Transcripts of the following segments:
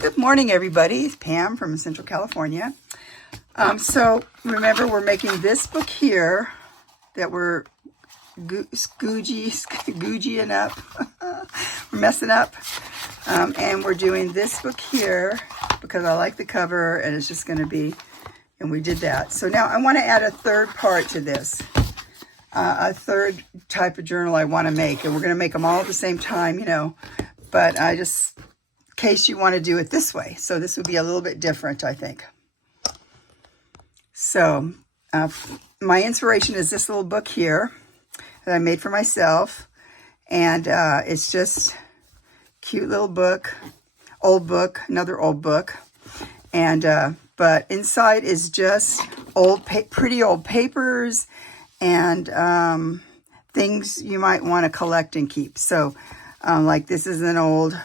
Good morning, everybody. It's Pam from Central California. So remember, we're making this book here that we're googieing up. We're messing up. And we're doing this book here because I like the cover and it's just going to be, and we did that. So now I want to add a third part to this. A third type of journal I want to make. And we're going to make them all at the same time, you know. But I just, in case you want to do it this way. So this would be a little bit different, I think. So my inspiration is this little book here that I made for myself. And it's just cute little book, old book, another old book. And but inside is just old, pretty old papers and things you might want to collect and keep. So like this is an old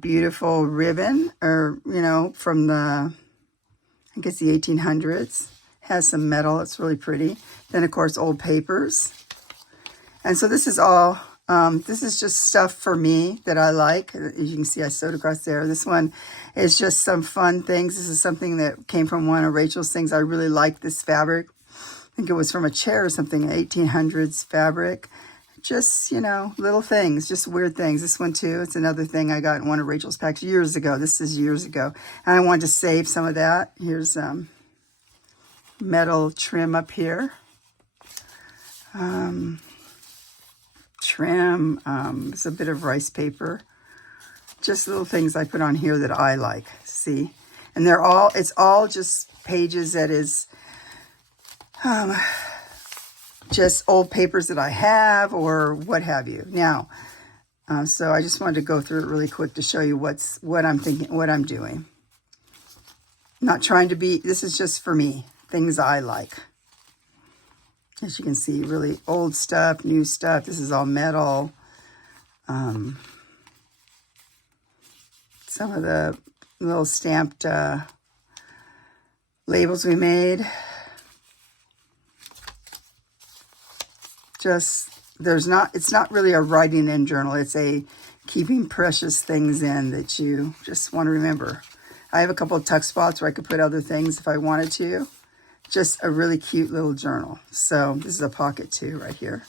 beautiful ribbon, or you know, from the, I guess the 1800s. Has some metal. It's really pretty. Then of course old papers. And so this is all, this is just stuff for me that I like. As you can see, I sewed across there. This one is just some fun things. This is something that came from one of Rachel's things. I really like this fabric. I think it was from a chair or something, 1800s fabric. Just, you know, little things, just weird things. This one too, it's another thing I got in one of Rachel's packs years ago. This is years ago. And I wanted to save some of that. Here's metal trim up here. Trim, it's a bit of rice paper. Just little things I put on here that I like, see? And they're all, it's all just pages that is just old papers that I have or what have you. Now, so I just wanted to go through it really quick to show you what I'm thinking, what I'm doing. Not trying to be, this is just for me, things I like. As you can see, really old stuff, new stuff. This is all metal. Some of the little stamped labels we made. Just, it's not really a writing in journal. It's a keeping precious things in that you just want to remember. I have a couple of tuck spots where I could put other things if I wanted to. Just a really cute little journal. So this is a pocket too, right here.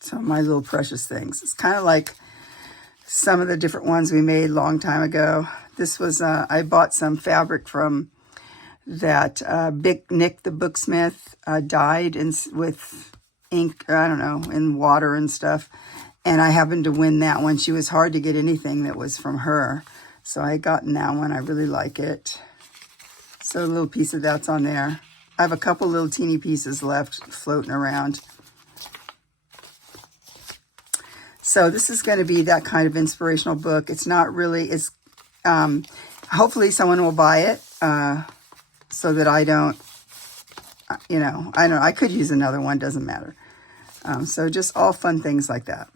So my little precious things. It's kind of like some of the different ones we made a long time ago. This was, I bought some fabric from that Big Nick the Booksmith dyed with ink, I don't know, in water and stuff. And I happened to win that one. She was hard to get anything that was from her. So I gotten that one. I really like it. So a little piece of that's on there. I have a couple little teeny pieces left floating around. So this is going to be that kind of inspirational book. It's not really, it's, hopefully someone will buy it so that I don't, you know, I don't know, I could use another one, doesn't matter. So just all fun things like that.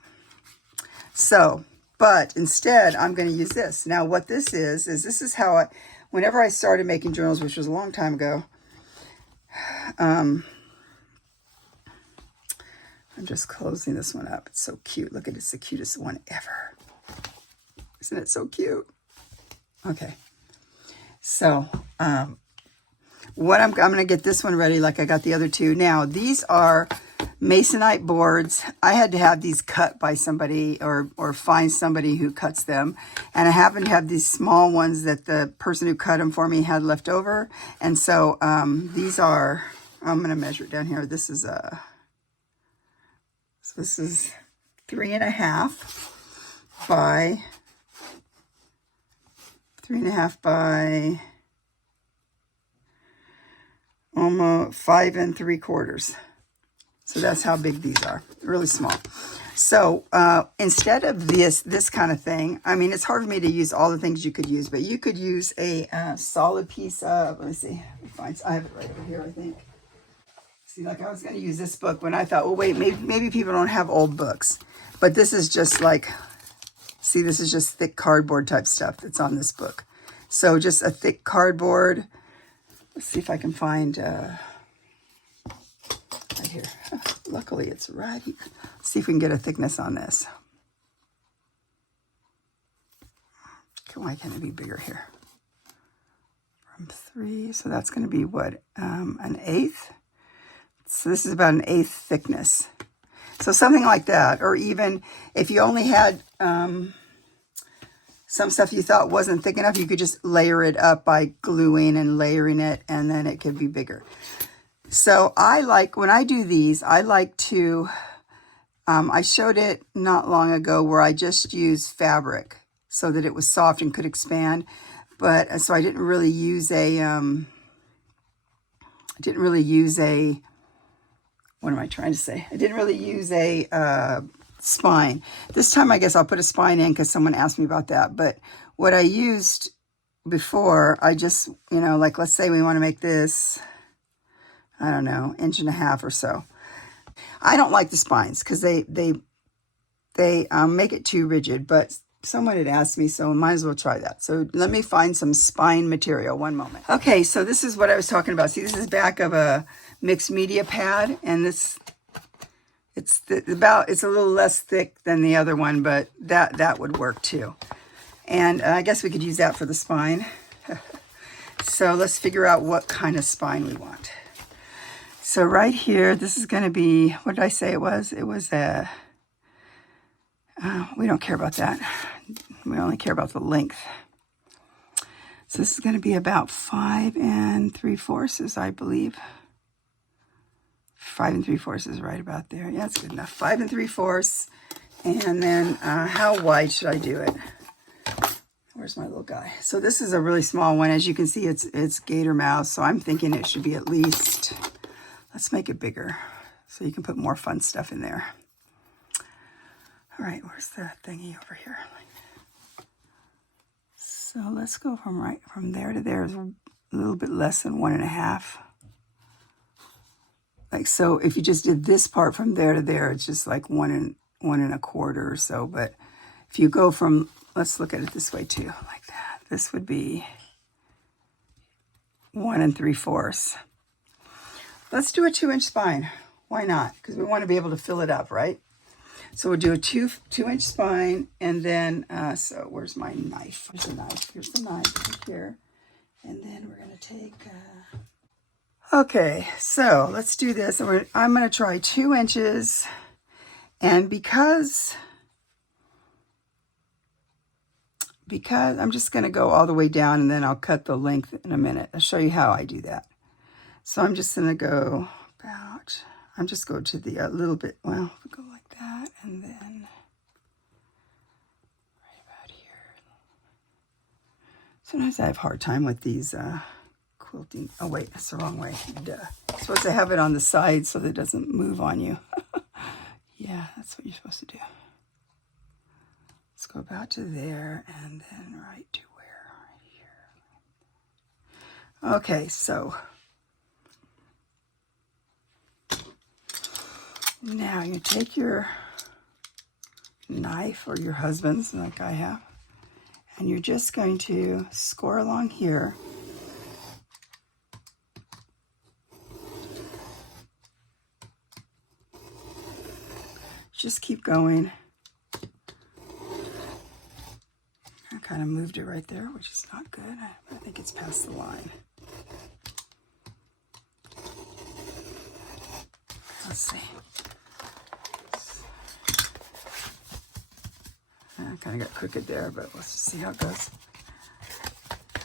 So, but instead I'm going to use this. Now what this is this is how whenever I started making journals, which was a long time ago, I'm just closing this one up. It's so cute. Look at it. It's the cutest one ever. Isn't it so cute? Okay. So, what I'm going to get this one ready like I got the other two. Now, these are Masonite boards. I had to have these cut by somebody or find somebody who cuts them. And I happen to have these small ones that the person who cut them for me had left over. And so these are, I'm going to measure it down here. This is so this is 3.5 by 3.5 by almost 5 3/4. So that's how big these are, really small. So instead of this kind of thing, I mean, it's hard for me to use all the things you could use, but you could use a solid piece of, let me see, I have it right over here, I think. See, like I was going to use this book when I thought, well, wait, maybe people don't have old books. But this is just like, see, this is just thick cardboard type stuff that's on this book. So just a thick cardboard. Let's see if I can find... right here. Luckily, it's right here. Let's see if we can get a thickness on this. Why can't it be bigger here? From 3, so that's going to be what, an 1/8. So this is about an 1/8 thickness. So something like that, or even if you only had some stuff you thought wasn't thick enough, you could just layer it up by gluing and layering it, and then it could be bigger. So I like, when I do these, I like to, I showed it not long ago where I just used fabric so that it was soft and could expand. But so I didn't really use a, what am I trying to say? I didn't really use a spine. This time I guess I'll put a spine in because someone asked me about that. But what I used before, I just, you know, like let's say we want to make this, I don't know, 1.5 inches or so. I don't like the spines because they make it too rigid, but someone had asked me, so I might as well try that. So let me find some spine material. One moment. Okay, so this is what I was talking about. See, this is back of a mixed media pad, and this, it's a little less thick than the other one, but that would work too. And I guess we could use that for the spine. So let's figure out what kind of spine we want. So right here, this is going to be, what did I say it was? It was a, we don't care about that. We only care about the length. So this is going to be about 5 3/4, I believe. 5 3/4 is right about there. Yeah, that's good enough. 5 3/4. And then how wide should I do it? Where's my little guy? So this is a really small one. As you can see, it's gator mouth. So I'm thinking it should be at least, let's make it bigger so you can put more fun stuff in there. All right, where's the thingy over here? So let's go from there to there is a little bit less than 1.5. Like, so if you just did this part from there to there, it's just like 1 1/4 or so. But if you go from, let's look at it this way too, like that. This would be 1 3/4. Let's do a 2-inch spine. Why not? Because we want to be able to fill it up, right? So we'll do a 2-inch spine, and then, so where's my knife? Here's the knife. Here's the knife right here. And then we're going to take, okay, so let's do this. I'm going to try 2 inches, and because I'm just going to go all the way down, and then I'll cut the length in a minute. I'll show you how I do that. So I'm just going to go about, I'm just going to the little bit, well, we'll go like that, and then right about here. Sometimes I have a hard time with these quilting. Oh, wait, that's the wrong way. Duh. You're supposed to have it on the side so that it doesn't move on you. Yeah, that's what you're supposed to do. Let's go about to there, and then right to where? Right here. Okay, so now you take your knife or your husband's, like I have, and you're just going to score along here. Just keep going. I kind of moved it right there, which is not good. I think it's past the line. Let's see. I kind of got crooked there, but let's just see how it goes.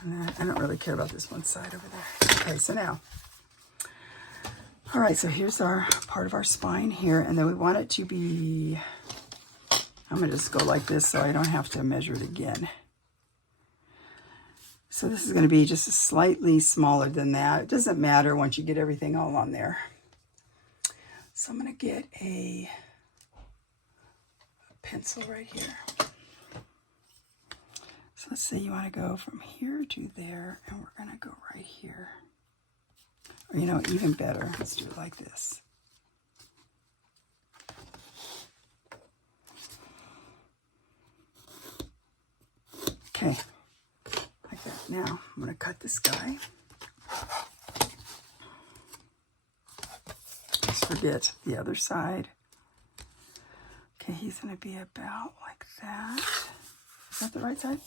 And then, I don't really care about this one side over there. Okay, so now, all right, so here's our part of our spine here, and then we want it to be, I'm going to just go like this so I don't have to measure it again. So this is going to be just slightly smaller than that. It doesn't matter once you get everything all on there. So I'm going to get a pencil right here. So let's say you want to go from here to there, and we're going to go right here. Or, you know, even better, let's do it like this. Okay, like that. Now, I'm going to cut this guy. Just forget the other side. Okay, he's going to be about like that. Is that the right side?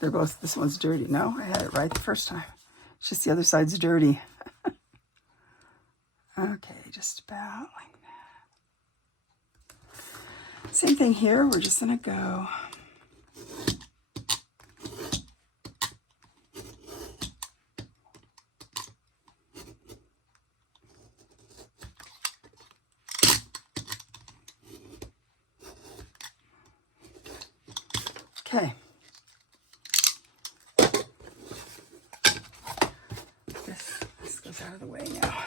They're both, this one's dirty. No, I had it right the first time. It's just the other side's dirty. Okay, just about like that. Same thing here. We're just going to go. Okay. This goes out of the way now.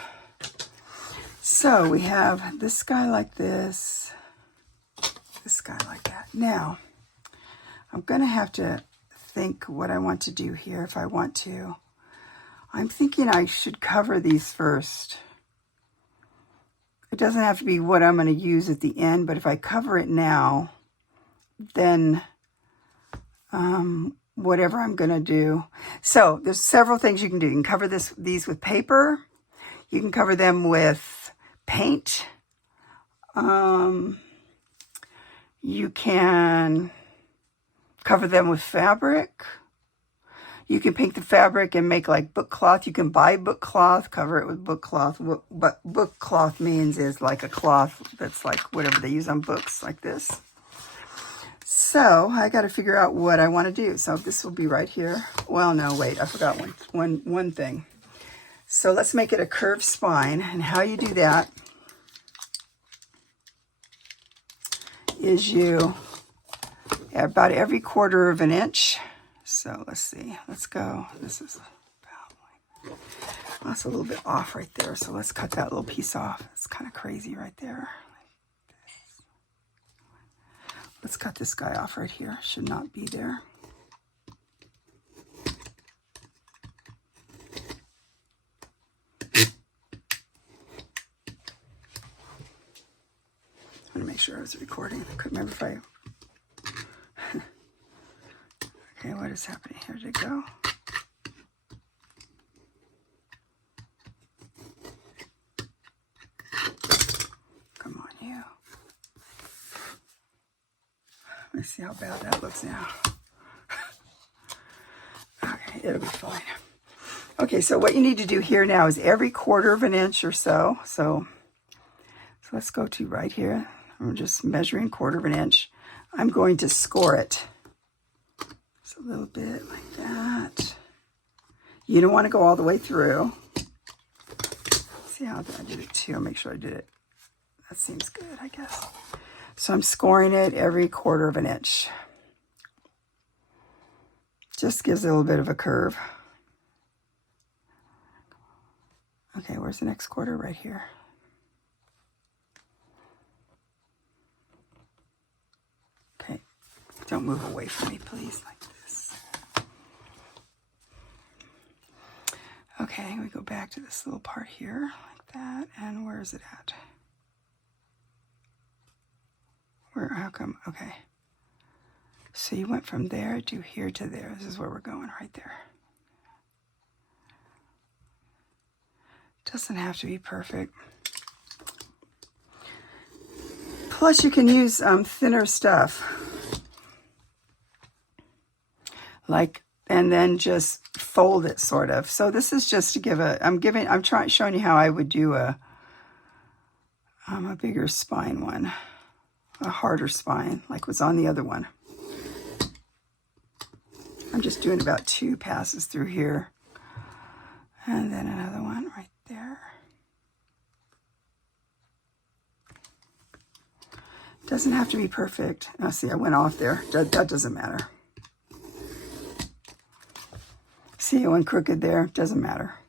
So we have this guy like this guy like that. Now, I'm going to have to think what I want to do here if I want to. I'm thinking I should cover these first. It doesn't have to be what I'm going to use at the end, but if I cover it now, then whatever I'm going to do. So there's several things you can do. You can cover these with paper. You can cover them with paint. You can cover them with fabric. You can paint the fabric and make like book cloth. You can buy book cloth, cover it with book cloth. What book cloth means is like a cloth that's like whatever they use on books, like this. So I got to figure out what I want to do. So this will be right here. Well, no, wait, I forgot one thing. So let's make it a curved spine. And how you do that is you, about every 1/4 of an inch. So let's see, let's go. This is about like, well, that's a little bit off right there. So let's cut that little piece off. It's kind of crazy right there. Let's cut this guy off right here. Should not be there. I'm going to make sure I was recording. I couldn't remember if I... Okay, what is happening here? Did it go? Come on, you. Let me see how bad that looks now. Okay, it'll be fine. Okay, so what you need to do here now is every 1/4 of an inch or so. So let's go to right here. I'm just measuring 1/4 of an inch. I'm going to score it. Just a little bit like that. You don't want to go all the way through. See how I did it too. I'll make sure I did it. That seems good, I guess. So I'm scoring it every 1/4 of an inch. Just gives it a little bit of a curve. Okay, where's the next 1/4? Right here. Okay, don't move away from me, please, like this. Okay, we go back to this little part here, like that. And where is it at? How come? Okay. So you went from there to here to there. This is where we're going, right there. Doesn't have to be perfect. Plus you can use thinner stuff. Like, and then just fold it sort of. So this is just to give showing you how I would do a bigger spine one. A harder spine, like was on the other one. I'm just doing about 2 passes through here. And then another one right there. Doesn't have to be perfect. Oh, see, I went off there. That doesn't matter. See, I went crooked there. Doesn't matter.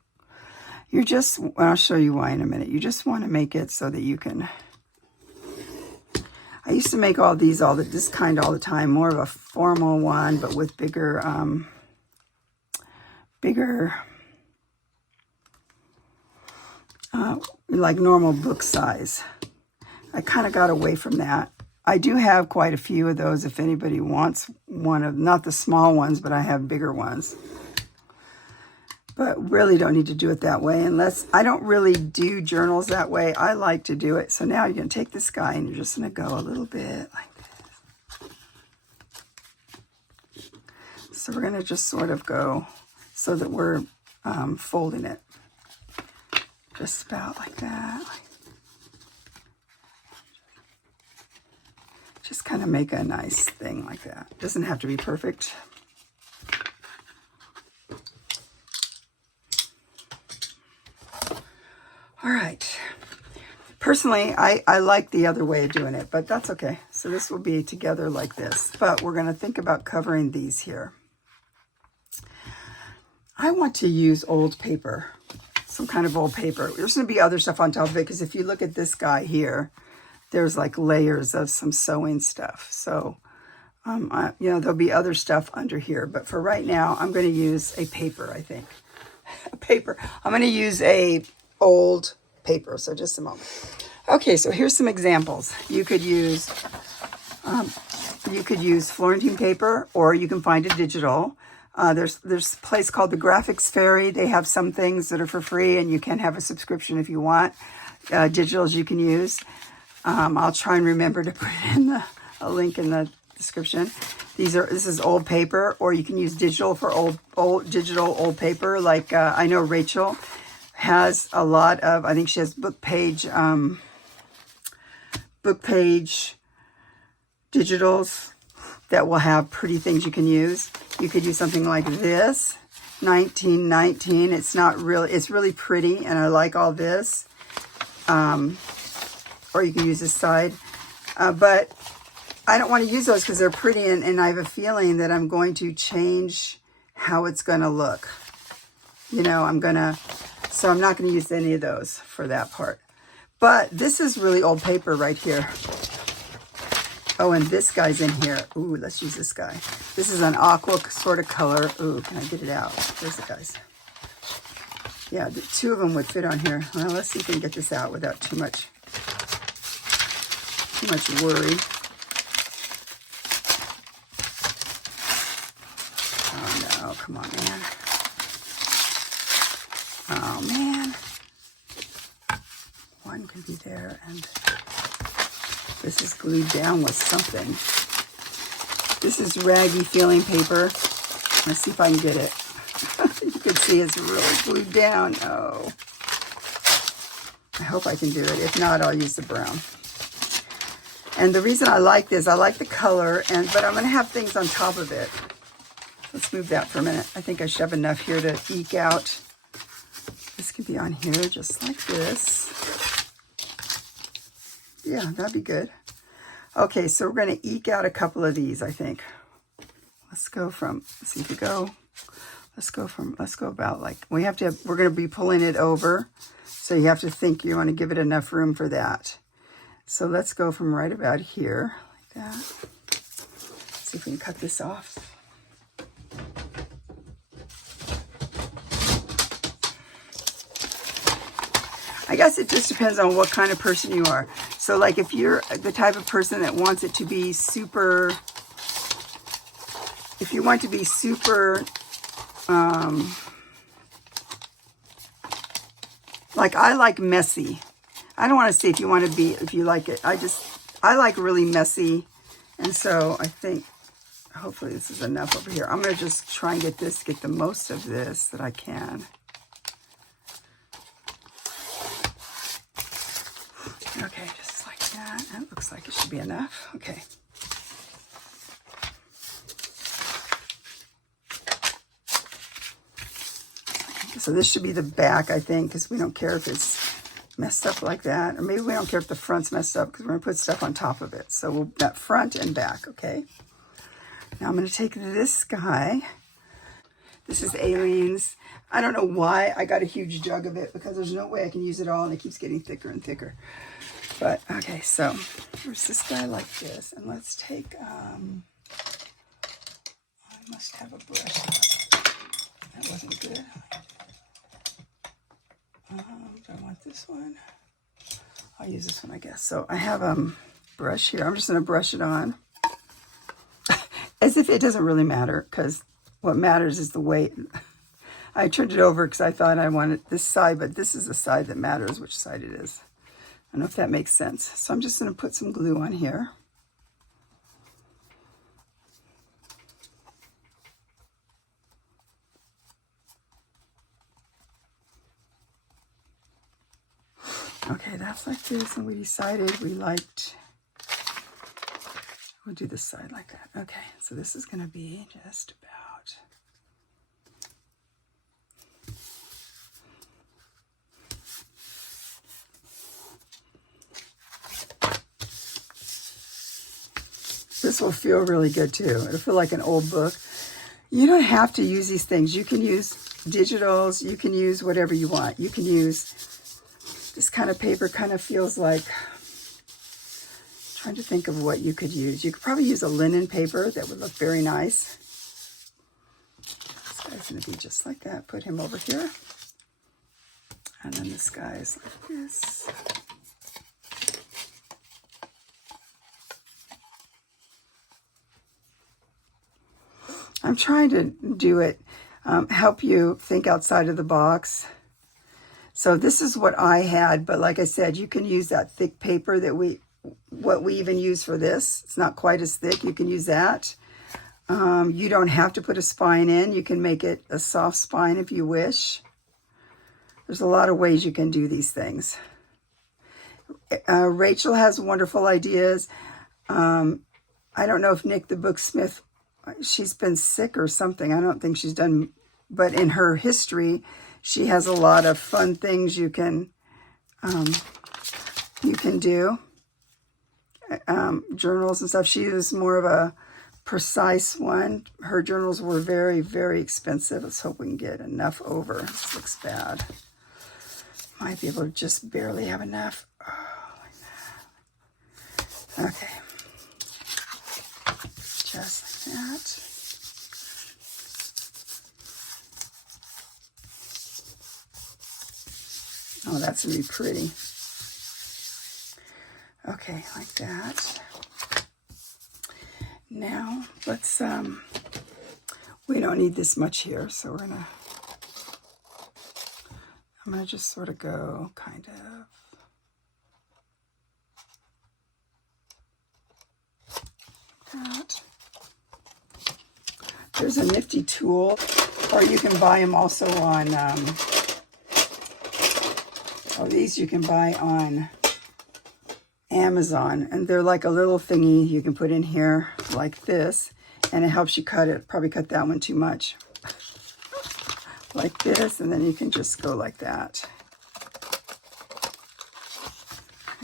You're just, I'll show you why in a minute. You just want to make it so that you can... I used to make all these, this kind all the time, more of a formal one, but with bigger, like normal book size. I kind of got away from that. I do have quite a few of those if anybody wants one of, not the small ones, but I have bigger ones. But really don't need to do it that way unless, I don't really do journals that way. I like to do it. So now you're going to take this guy and you're just going to go a little bit like this. So we're going to just sort of go so that we're folding it just about like that. Just kind of make a nice thing like that. Doesn't have to be perfect. All right. Personally, I like the other way of doing it, but that's okay. So this will be together like this, but we're going to think about covering these here. I want to use old paper, some kind of old paper. There's going to be other stuff on top of it, because if you look at this guy here, there's like layers of some sewing stuff. So, you know, there'll be other stuff under here, but for right now, I'm going to use a paper, I think. A paper. I'm going to use a old paper. So just a moment. Okay, so here's some examples. You could use Florentine paper, or you can find it digital. There's a place called the Graphics Fairy. They have some things that are for free, and you can have a subscription if you want. Digitals you can use. I'll try and remember to put in a link in the description. This is old paper, or you can use digital for old paper. Like I know Rachel has a lot of, I think she has book page digitals that will have pretty things you can use. You could use something like this, 1919. It's not really, it's really pretty, and I like all this. Or you can use this side. But I don't want to use those because they're pretty, and I have a feeling that I'm going to change how it's going to look. You know, so I'm not going to use any of those for that part. But this is really old paper right here. Oh, and this guy's in here. Ooh, let's use this guy. This is an aqua sort of color. Ooh, can I get it out? There's the guys. Yeah, the two of them would fit on here. Well, let's see if we can get this out without too much worry. Oh no, come on, man. Oh man. One could be there, and this is glued down with something. This is raggy feeling paper. Let's see if I can get it. You can see it's really glued down. Oh. I hope I can do it. If not, I'll use the brown. And the reason I like this, I like the color, but I'm going to have things on top of it. Let's move that for a minute. I think I shove enough here to eke out. This could be on here just like this. Yeah, that'd be good. Okay, so we're going to eke out a couple of these, I think. Let's go about like, we're going to be pulling it over. So you have to think you want to give it enough room for that. So let's go from right about here, like that. See if we can cut this off. I guess it just depends on what kind of person you are. So like if you're the type of person that wants it to be super, if you want to be super, like I like messy. I don't want to say if you want to be, if you like it. I like really messy. And so I think, hopefully this is enough over here. I'm going to just try and get the most of this that I can. Okay, just like that. That looks like it should be enough. Okay. So this should be the back, I think, because we don't care if it's messed up like that. Or maybe we don't care if the front's messed up because we're going to put stuff on top of it. So that front and back, okay? Now I'm going to take this guy. This is Aleene's. I don't know why I got a huge jug of it because there's no way I can use it all and it keeps getting thicker and thicker. But, okay, so here's this guy like this. And let's take, I must have a brush. That wasn't good. Do I want this one? I'll use this one, I guess. So I have a brush here. I'm just going to brush it on. As if it doesn't really matter, because what matters is the weight. I turned it over because I thought I wanted this side, but this is the side that matters, which side it is. I don't know if that makes sense. So I'm just going to put some glue on here. Okay, that's like this, and we decided we liked, we'll do this side like that. Okay, so this is going to be just about, this will feel really good too. It'll feel like an old book. You don't have to use these things. You can use digitals. You can use whatever you want. You can use this kind of paper. Kind of feels like, trying to think of what you could use. You could probably use a linen paper. That would look very nice. This guy's going to be just like that. Put him over here. And then this guy's like this. I'm trying to do it, help you think outside of the box. So this is what I had, but like I said, you can use that thick paper that what we even use for this. It's not quite as thick. You can use that. You don't have to put a spine in. You can make it a soft spine if you wish. There's a lot of ways you can do these things. Rachel has wonderful ideas. I don't know if Nick the Booksmith, she's been sick or something. I don't think she's done, but in her history, she has a lot of fun things you can do. Journals and stuff. She is more of a precise one. Her journals were very, very expensive. Let's hope we can get enough over. This looks bad. Might be able to just barely have enough. Oh, like that. Okay. Just like that. Oh, that's going to be pretty. Okay, like that. Now, let's, we don't need this much here, so we're going to, I'm going to just sort of go kind of that. There's a nifty tool, or you can buy them also on, these you can buy on Amazon, and they're like a little thingy you can put in here like this, and it helps you cut it. Probably cut that one too much. Like this, and then you can just go like that.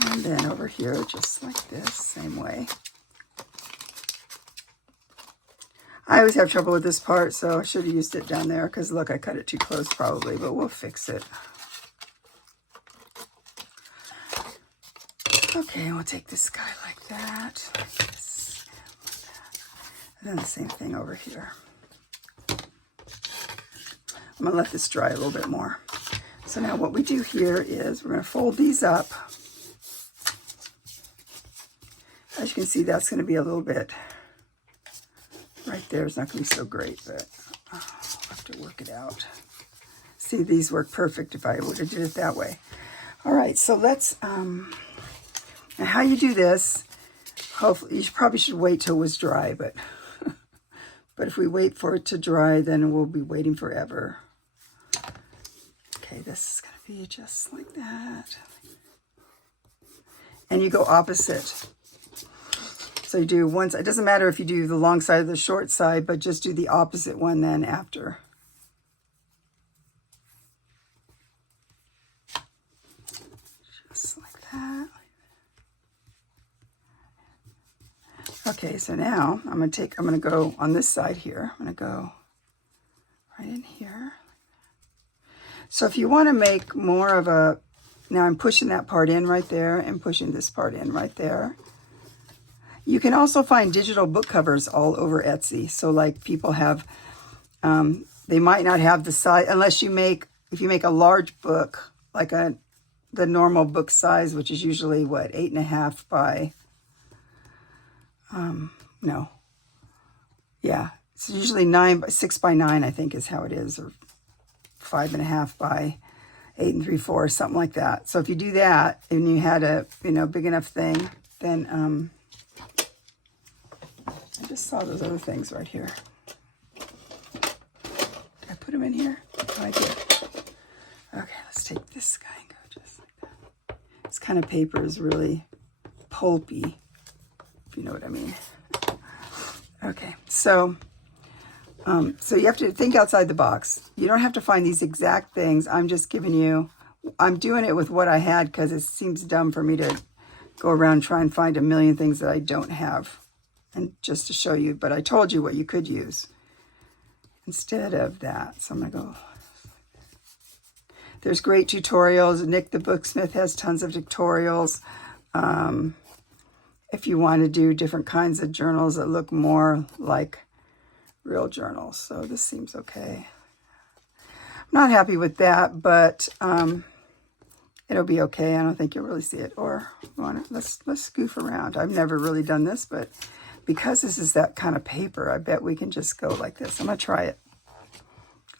And then over here, just like this, same way. I always have trouble with this part, so I should have used it down there, because look, I cut it too close probably, but we'll fix it. Okay, we'll take this guy like that, like this, like that. And then the same thing over here. I'm going to let this dry a little bit more. So now what we do here is we're going to fold these up. As you can see, that's going to be a little bit, right there. It's not going to be so great, but I'll have to work it out. See, these work perfect if I would have did it that way. All right, so let's, now how you do this, hopefully, you probably should wait till it was dry, but, but if we wait for it to dry, then we'll be waiting forever. Okay, this is going to be just like that. And you go opposite. So you do one side. It doesn't matter if you do the long side or the short side, but just do the opposite one then after. Just like that. Okay, so now I'm going to go on this side here. I'm going to go right in here. So if you want to make more of a, now I'm pushing that part in right there and pushing this part in right there. You can also find digital book covers all over Etsy. So like people have, they might not have the size, unless you make, if you make a large book, like the normal book size, which is usually what, 8.5 by, no. Yeah, it's usually 6 by 9, I think is how it is, or 5.5 by 8 3/4, something like that. So if you do that and you had a, big enough thing, then, I just saw those other things right here. Did I put them in here? Oh, I did. Okay, let's take this guy and go just like that. kind of paper is really pulpy, if you know what I mean. Okay, so you have to think outside the box. You don't have to find these exact things. I'm just giving you, I'm doing it with what I had because it seems dumb for me to go around and try and find a million things that I don't have. And just to show you, but I told you what you could use instead of that. So I'm going to go. There's great tutorials. Nick the Booksmith has tons of tutorials. If you want to do different kinds of journals that look more like real journals. So this seems okay. I'm not happy with that, but it'll be okay. I don't think you'll really see it. Or let's goof around. I've never really done this, but because this is that kind of paper, I bet we can just go like this. I'm going to try it.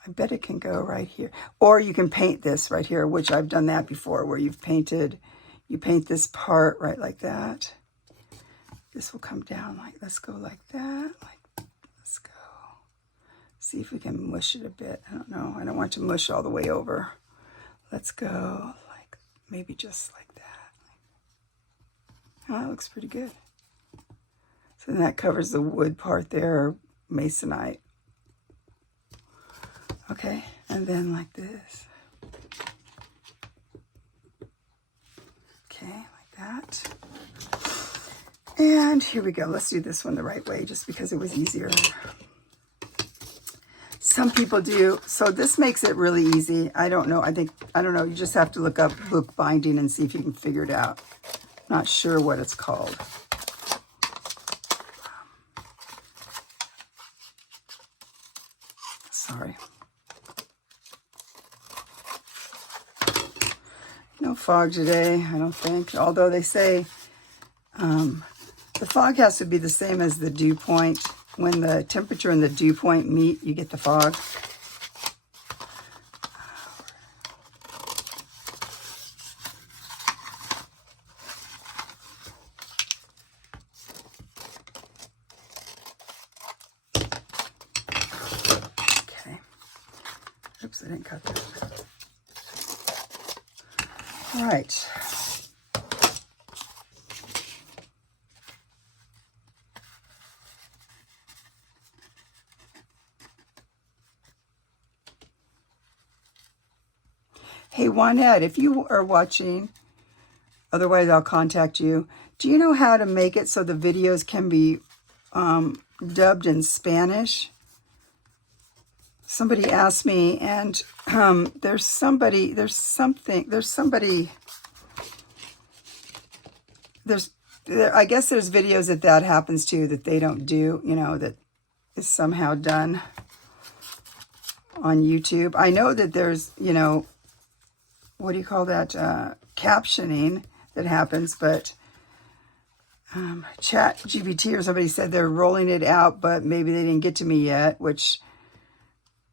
I bet it can go right here. Or you can paint this right here, which I've done that before, where you paint this part right like that. This will come down like, let's go like that. Let's go. See if we can mush it a bit. I don't know. I don't want to mush all the way over. Let's go like, maybe just like that. Oh, that looks pretty good. So then that covers the wood part there, masonite. Okay, and then like this. Okay, like that. And here we go. Let's do this one the right way just because it was easier. Some people do. So this makes it really easy. I don't know. I don't know. You just have to look up book binding and see if you can figure it out. Not sure what it's called. Sorry. No fog today, I don't think. Although they say the fog has to be the same as the dew point. When the temperature and the dew point meet, you get the fog. Okay. Oops, I didn't cut that. All right. Hey, Juanette, if you are watching, otherwise I'll contact you. Do you know how to make it so the videos can be dubbed in Spanish? Somebody asked me, and I guess there's videos that happens to that they don't do, you know, that is somehow done on YouTube. I know that there's, you know, what do you call that, captioning that happens, but ChatGPT or somebody said they're rolling it out, but maybe they didn't get to me yet, which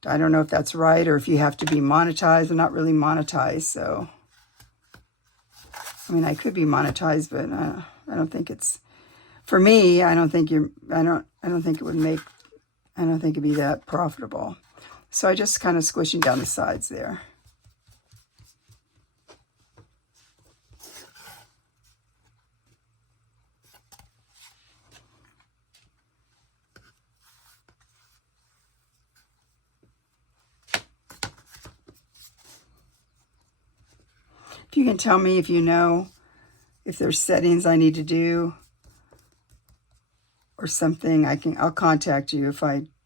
I don't know if that's right or if you have to be monetized. I'm not really monetized, so I mean, I could be monetized, but I don't think it's for me. I don't think it would be that profitable. So I just kind of squishing down the sides there. If you can tell me if you know if there's settings I need to do or something, I'll contact you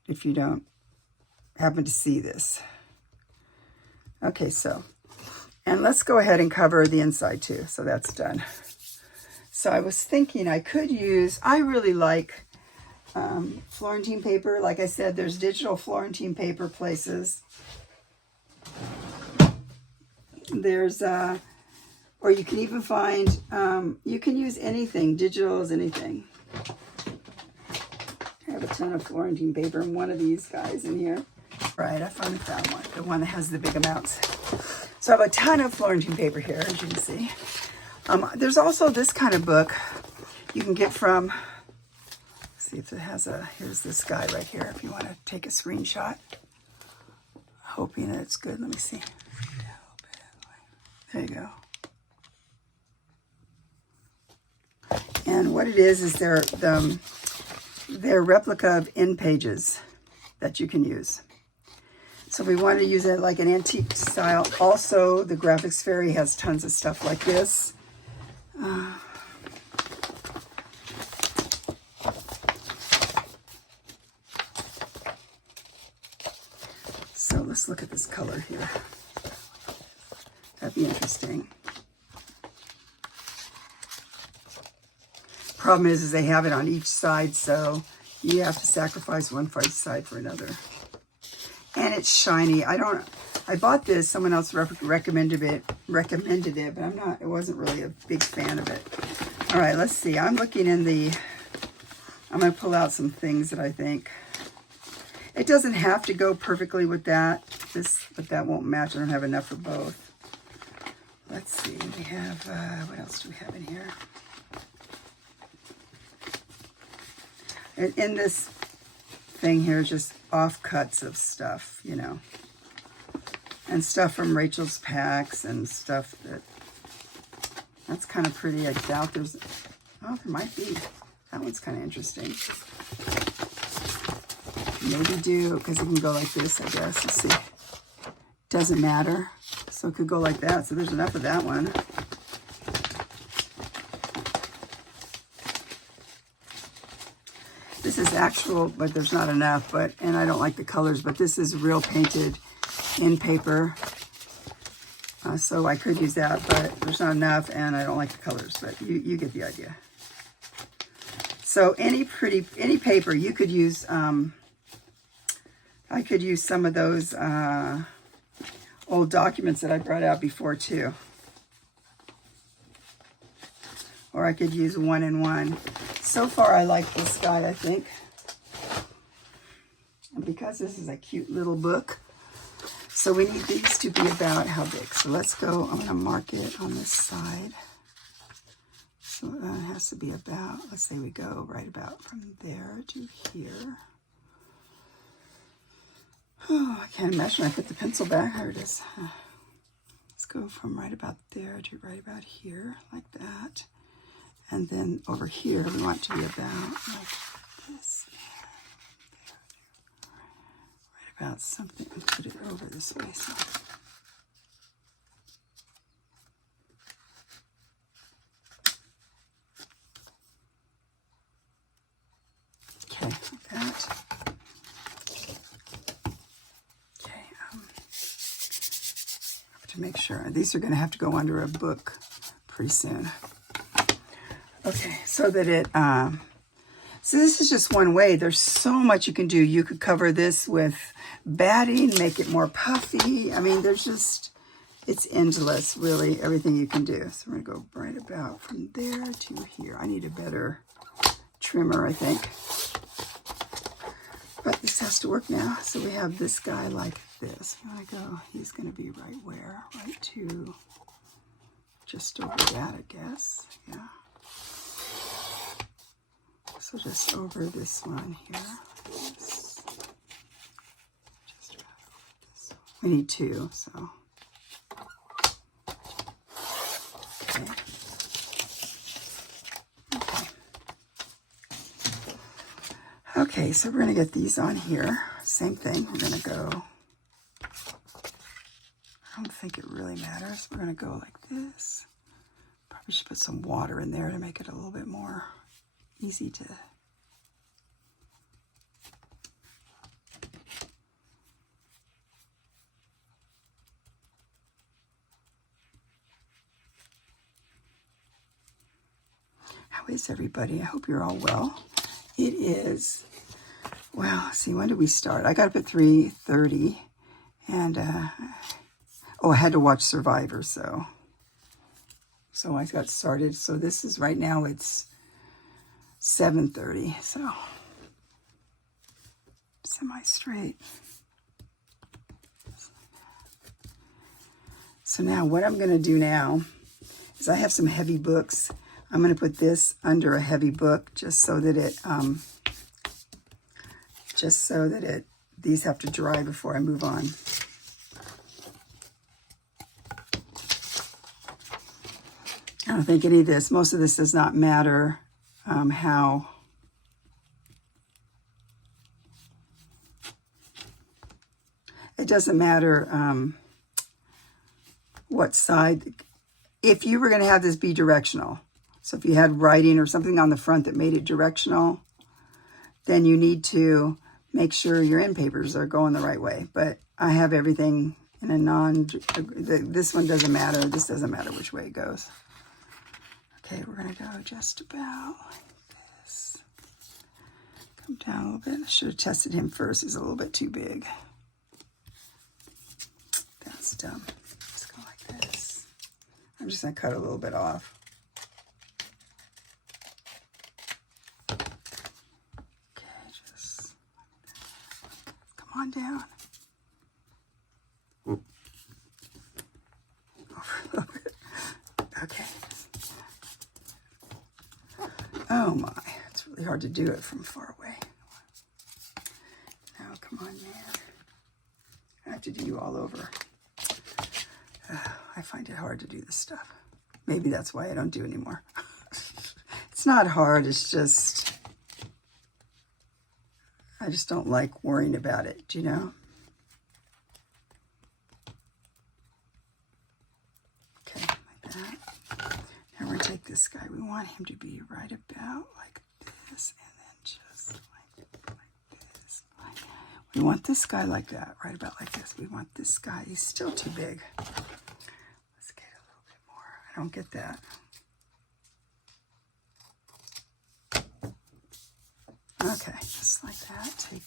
if you don't happen to see this. Okay, so, and let's go ahead and cover the inside too. So that's done. So I was thinking I could use, I really like Florentine paper. Like I said, there's digital Florentine paper places. There's, or you can even find, you can use anything, digital as anything. I have a ton of Florentine paper and one of these guys in here. Right, I finally found one, the one that has the big amounts. So I have a ton of Florentine paper here, as you can see. There's also this kind of book you can get from, let's see if it has here's this guy right here, if you want to take a screenshot. Hoping that it's good. Let me see. There you go. And what it is they're replica of end pages that you can use. So we want to use it like an antique style. Also, the Graphics Fairy has tons of stuff like this. So let's look at this color here. That'd be interesting. Problem is they have it on each side, so you have to sacrifice one side for another. And it's shiny. I bought this. Someone else recommended it, but I wasn't really a big fan of it. All right, let's see. I'm looking in I'm going to pull out some things that I think. It doesn't have to go perfectly with that, but that won't match. I don't have enough for both. Let's see. We have, what else do we have in here? In this thing here, just offcuts of stuff, you know. And stuff from Rachel's packs and stuff that's kind of pretty. I doubt there's, oh, there might be. That one's kind of interesting. Maybe do, because it can go like this, I guess. Let's see. Doesn't matter. So it could go like that. So there's enough of that one. This is actual, but there's not enough. And I don't like the colors, but this is real painted in paper. So I could use that, but there's not enough, and I don't like the colors. But you get the idea. So any paper you could use. I could use some of those old documents that I brought out before too. Or I could use 1-in-1. So far I like this guy, I think. And because this is a cute little book, so we need these to be about how big. So let's go, I'm gonna mark it on this side. So it has to be about, let's say we go right about from there to here. Oh, I can't imagine I put the pencil back. There it is. Let's go from right about there to right about here, like that. And then over here, we want to be about like this. Right about something. Put it over this way. So. Okay, like that. To make sure. These are going to have to go under a book pretty soon. Okay, so that it, so this is just one way. There's so much you can do. You could cover this with batting, make it more puffy. I mean, there's just, it's endless, really, everything you can do. So we're going to go right about from there to here. I need a better trimmer, I think. But this has to work now. So we have this guy like this. You want to go, he's going to be right where? Right to just over that, I guess. Yeah. So just over this one here. Just over this one. We need two, so. Okay. Okay, so we're going to get these on here. Same thing. We're going to go. I don't think it really matters. We're going to go like this. Probably should put some water in there to make it a little bit more easy to. How is everybody? I hope you're all well. It is, well, see, when did we start? I got up at 3:30, and, oh, I had to watch Survivor, so I got started. So this is, right now, it's 7:30, so semi-straight. So now what I'm going to do now is I have some heavy books. I'm going to put this under a heavy book just so that these have to dry before I move on. I don't think any of this, most of this does not matter how it doesn't matter what side. If you were going to have this be directional, so if you had writing or something on the front that made it directional, then you need to make sure your end papers are going the right way. But I have everything in a this one doesn't matter. This doesn't matter which way it goes. Okay, we're going to go just about like this. Come down a little bit. I should have tested him first. He's a little bit too big. That's dumb. Let's go like this. I'm just going to cut a little bit off. On down. Okay. Oh my, it's really hard to do it from far away. Now, come on, man. I have to do you all over. I find it hard to do this stuff. Maybe that's why I don't do anymore. It's not hard, it's just... I just don't like worrying about it, do you know? Okay, like that. Now we're going to take this guy. We want him to be right about like this, and then just like this. We want this guy like that, right about like this. We want this guy. He's still too big. Let's get a little bit more. I don't get that. Okay, just like that. Take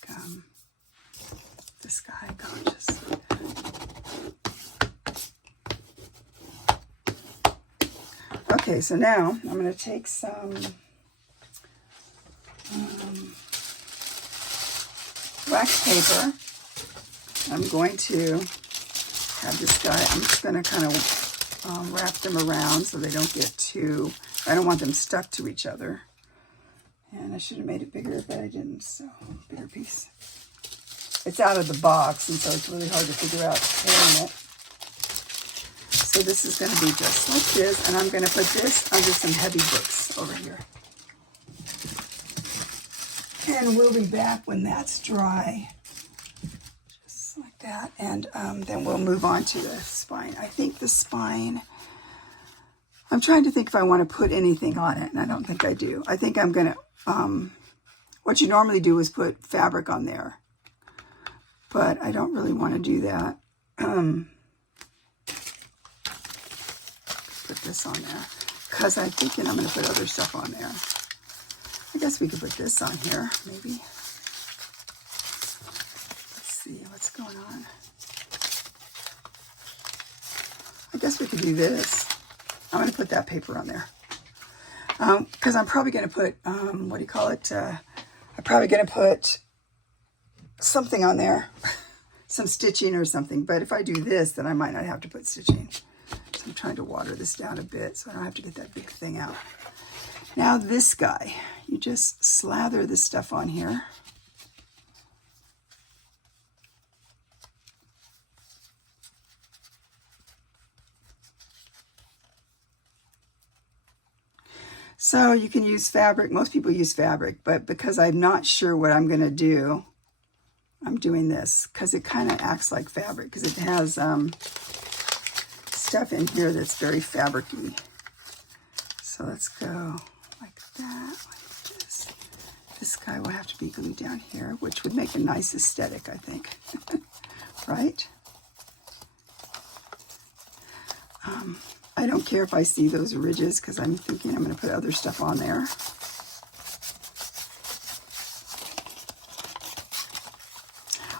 this guy, go just like that. Okay, so now I'm going to take some wax paper. I'm going to have this guy, I'm just going to kind of wrap them around so they don't get too, I don't want them stuck to each other. And I should have made it bigger, but I didn't, so bigger piece. It's out of the box, and so it's really hard to figure out tearing it. So this is going to be just like this, and I'm going to put this under some heavy books over here. And we'll be back when that's dry. Just like that, and then we'll move on to the spine. I think the spine... I'm trying to think if I want to put anything on it, and I don't think I do. I think I'm going to... what you normally do is put fabric on there, but I don't really want to do that. Put this on there because I'm thinking I'm going to put other stuff on there. I guess we could put this on here, maybe. Let's see what's going on. I guess we could do this. I'm going to put that paper on there. Because I'm probably going to put, what do you call it? I'm probably going to put something on there, some stitching or something. But if I do this, then I might not have to put stitching. So I'm trying to water this down a bit so I don't have to get that big thing out. Now this guy, you just slather this stuff on here. So you can use fabric. Most people use fabric, but because I'm not sure what I'm going to do, I'm doing this because it kind of acts like fabric because it has stuff in here that's very fabric-y. So let's go like that, like this. This guy will have to be glued down here, which would make a nice aesthetic, I think. Right? I don't care if I see those ridges because I'm thinking I'm going to put other stuff on there.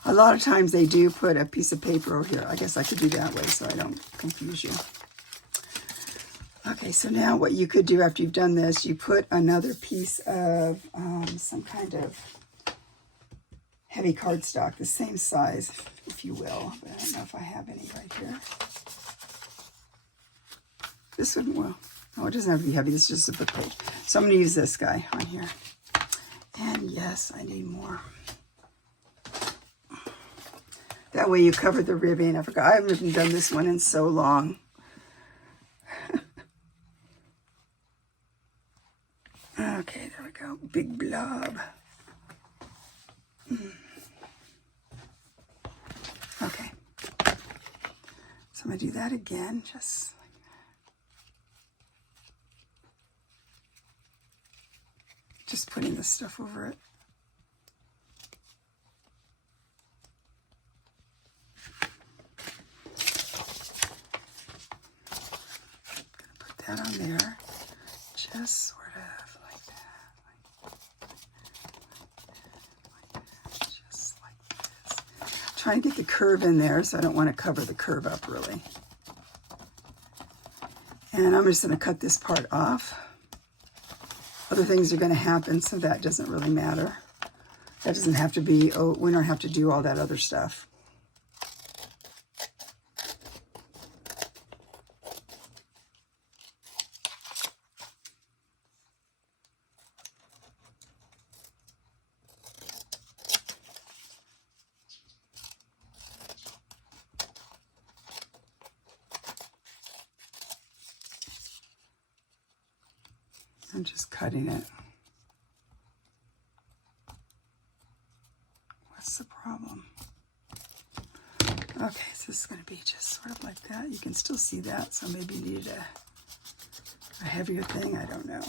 A lot of times they do put a piece of paper over here. I guess I could do that way so I don't confuse you. Okay, so now what you could do after you've done this, you put another piece of some kind of heavy cardstock, the same size, if you will. But I don't know if I have any right here. This would, well, no, it doesn't have to be heavy. This is just a book page. So I'm going to use this guy on here. And yes, I need more. That way you cover the ribbing. I forgot. I haven't done this one in so long. Okay, going to do that again, just like that. Just putting this stuff over it. That on there, just sort of like that, just like this. Trying to get the curve in there, so I don't want to cover the curve up really. And I'm just going to cut this part off. Other things are going to happen, so that doesn't really matter. That doesn't have to be, oh, we don't have to do all that other stuff. I'm just cutting it. What's the problem? Okay, so this is going to be just sort of like that. You can still see that, so maybe you need a heavier thing. I don't know.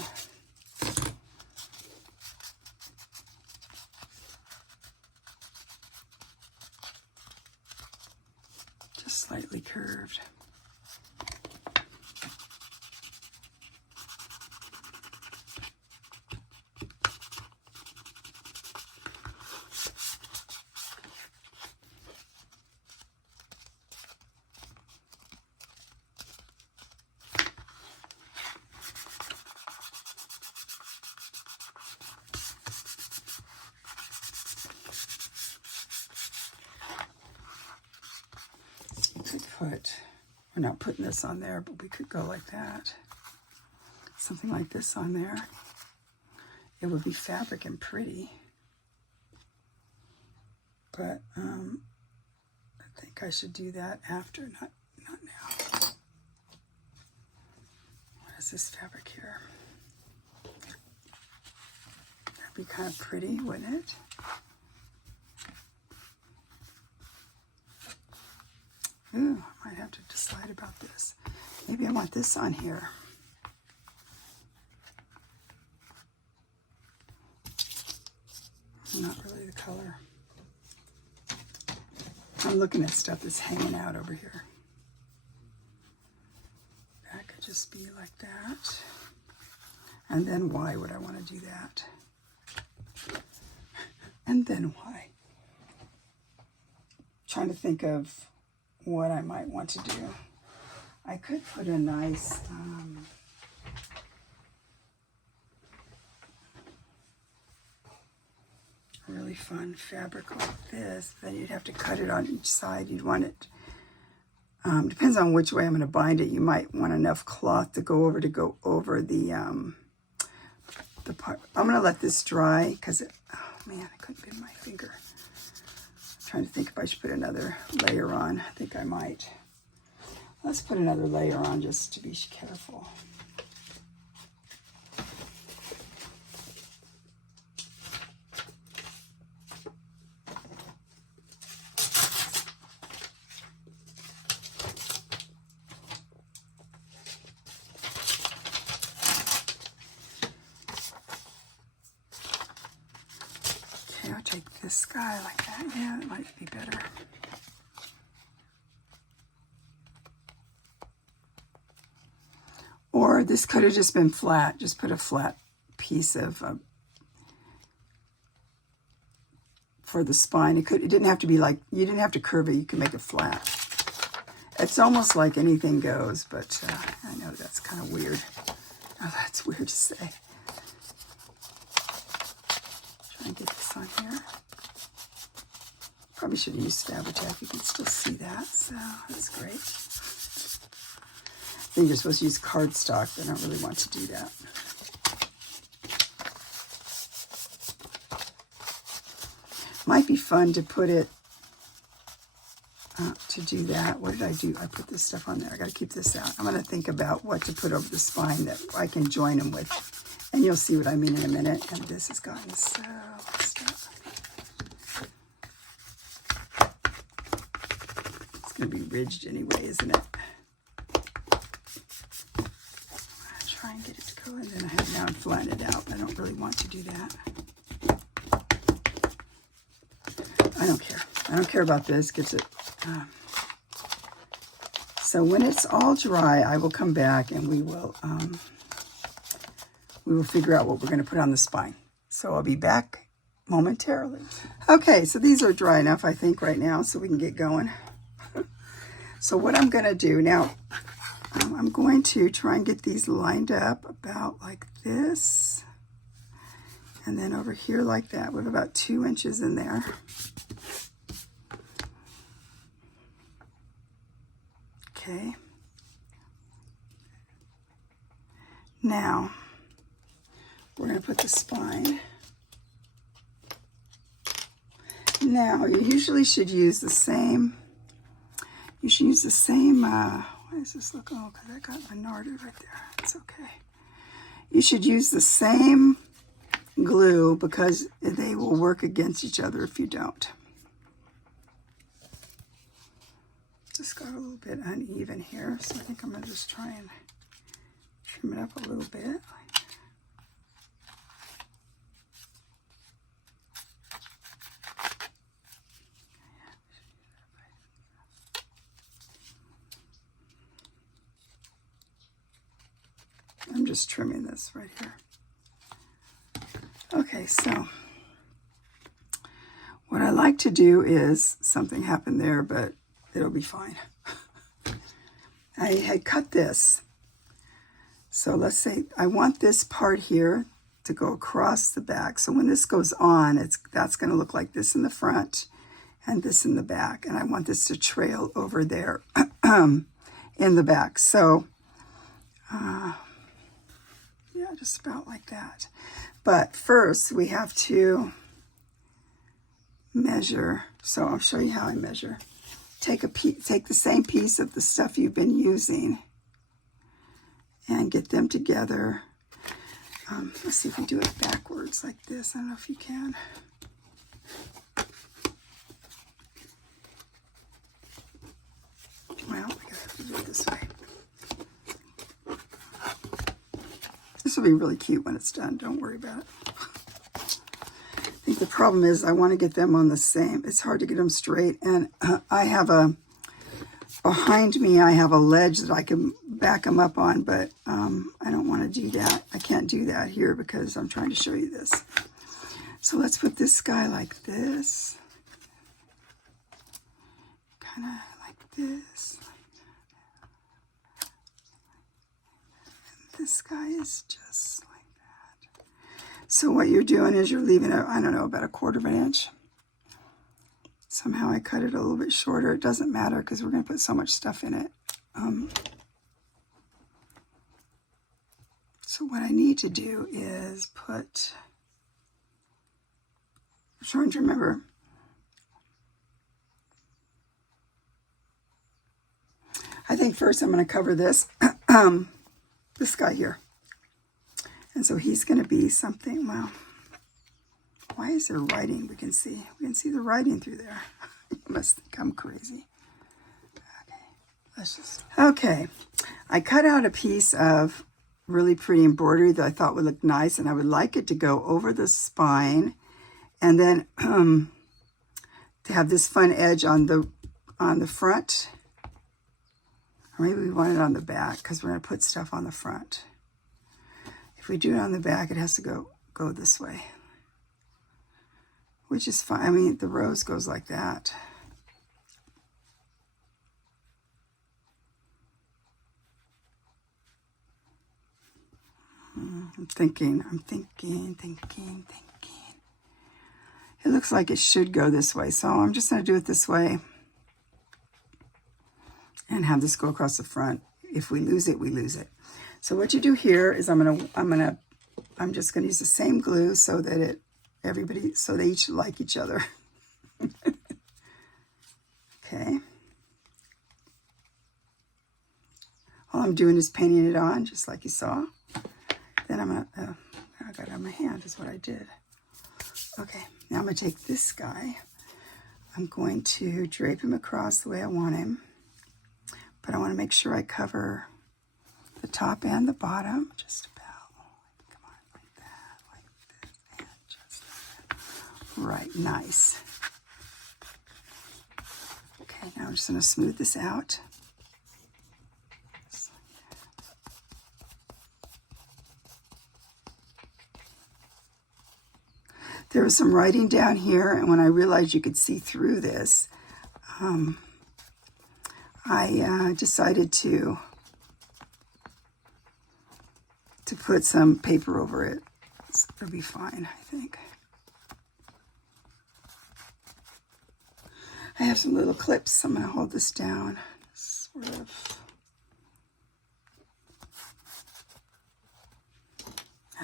Just slightly curved. We're not putting this on there, but we could go like that. Something like this on there. It would be fabric and pretty. But I think I should do that after, not now. What is this fabric here? That'd be kind of pretty, wouldn't it? Ooh, I might have to decide about this. Maybe I want this on here. Not really the color. I'm looking at stuff that's hanging out over here. That could just be like that. And then why would I want to do that? And then why? Trying to think of what I might want to do. I could put a nice really fun fabric like this. Then you'd have to cut it on each side. You'd want it, depends on which way I'm going to bind it. You might want enough cloth to go over the part. I'm going to let this dry because oh man, I couldn't bend my finger. Trying to think if I should put another layer on. I think I might. Let's put another layer on just to be careful. Okay, I'll take this guy like that. Yeah, that might be better. Or this could have just been flat. Just put a flat piece of for the spine. It didn't have to be like, you didn't have to curve it. You can make it flat. It's almost like anything goes, but I know that's kind of weird. Oh, that's weird to say. Try and get this on here. Probably should have used Fabri-Tac. You can still see that, so that's great. I think you're supposed to use cardstock, but I don't really want to do that. Might be fun to put it, to do that. What did I do? I put this stuff on there. I got to keep this out. I'm going to think about what to put over the spine that I can join them with. And you'll see what I mean in a minute. And this has gotten so stuck. It's going to be ridged anyway, isn't it? and get it to go, and then I have now flatten it out. I don't really want to do that. I don't care. I don't care about this. Gets it. So when it's all dry, I will come back and we will figure out what we're going to put on the spine. So I'll be back momentarily. Okay, so these are dry enough, I think, right now, so we can get going. So what I'm going to do now, I'm going to try and get these lined up about like this. And then over here like that. We have about 2 inches in there. Okay. Now, we're going to put the spine. Now, you usually should use the same, why does this look, oh, because I got my narder right there. It's okay. You should use the same glue because they will work against each other if you don't. Just got a little bit uneven here, so I think I'm going to just try and trim it up a little bit. I'm just trimming this right here. Okay, so what I like to do is, something happened there, but it'll be fine. I had cut this. So let's say I want this part here to go across the back. So when this goes on, that's going to look like this in the front and this in the back. And I want this to trail over there in the back. So yeah, just about like that. But first we have to measure. So I'll show you how I measure. Take the same piece of the stuff you've been using and get them together. Let's see if we do it backwards like this. I don't know if you can. Well, I guess I have to do it this way. This will be really cute when it's done. Don't worry about it. I think the problem is I want to get them on the same. It's hard to get them straight. And behind me, I have a ledge that I can back them up on, but I don't want to do that. I can't do that here because I'm trying to show you this. So let's put this guy like this. Kind of like this. And this guy is just like that. So what you're doing is you're leaving, I don't know, about 1/4 inch. Somehow I cut it a little bit shorter. It doesn't matter because we're going to put so much stuff in it. So what I need to do is put, I'm trying to remember. I think first I'm going to cover this, this guy here. And so he's going to be something, well, why is there writing? We can see the writing through there. You must think I'm crazy. Okay, let's just, okay. I cut out a piece of really pretty embroidery that I thought would look nice, and I would like it to go over the spine, and then to have this fun edge on the front. Or maybe we want it on the back because we're going to put stuff on the front. If we do it on the back, it has to go this way. Which is fine. I mean, the rose goes like that. I'm thinking. It looks like it should go this way. So I'm just going to do it this way. And have this go across the front. If we lose it, we lose it. So what you do here is I'm just going to use the same glue so that so they each like each other. Okay. All I'm doing is painting it on, just like you saw. Then I'm going to, I got it on my hand is what I did. Okay, now I'm going to take this guy. I'm going to drape him across the way I want him. But I want to make sure I cover the top and the bottom, just about. Come on, like that, like this, and just like that. Right, nice. Okay, now I'm just going to smooth this out. There was some writing down here, and when I realized you could see through this, I decided to put some paper over it. So it'll be fine, I think. I have some little clips. I'm going to hold this down, sort of.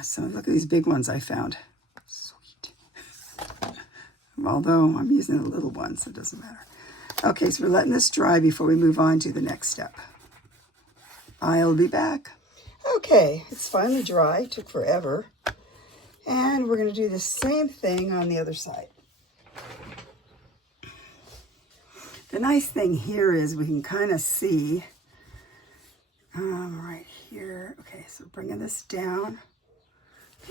So look at these big ones I found. Sweet. Although I'm using a little one, so it doesn't matter. Okay, so we're letting this dry before we move on to the next step. I'll be back. Okay, it's finally dry. It took forever. And we're going to do the same thing on the other side. The nice thing here is we can kind of see right here. Okay, so bringing this down.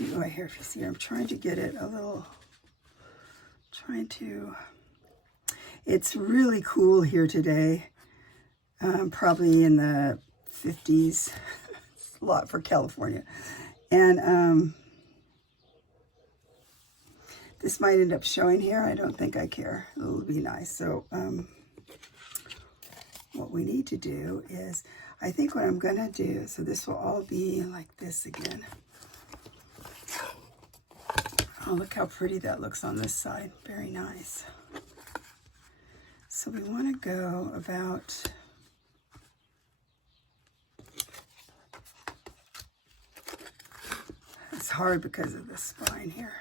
Right here, if you see, I'm trying to get it a little, it's really cool here today. Probably in the 50s. It's a lot for California. And this might end up showing here. I don't think I care. It'll be nice. So what we need to do is, I think what I'm going to do, so this will all be like this again. Oh, look how pretty that looks on this side. Very nice. So we want to go about, it's hard because of the spine here.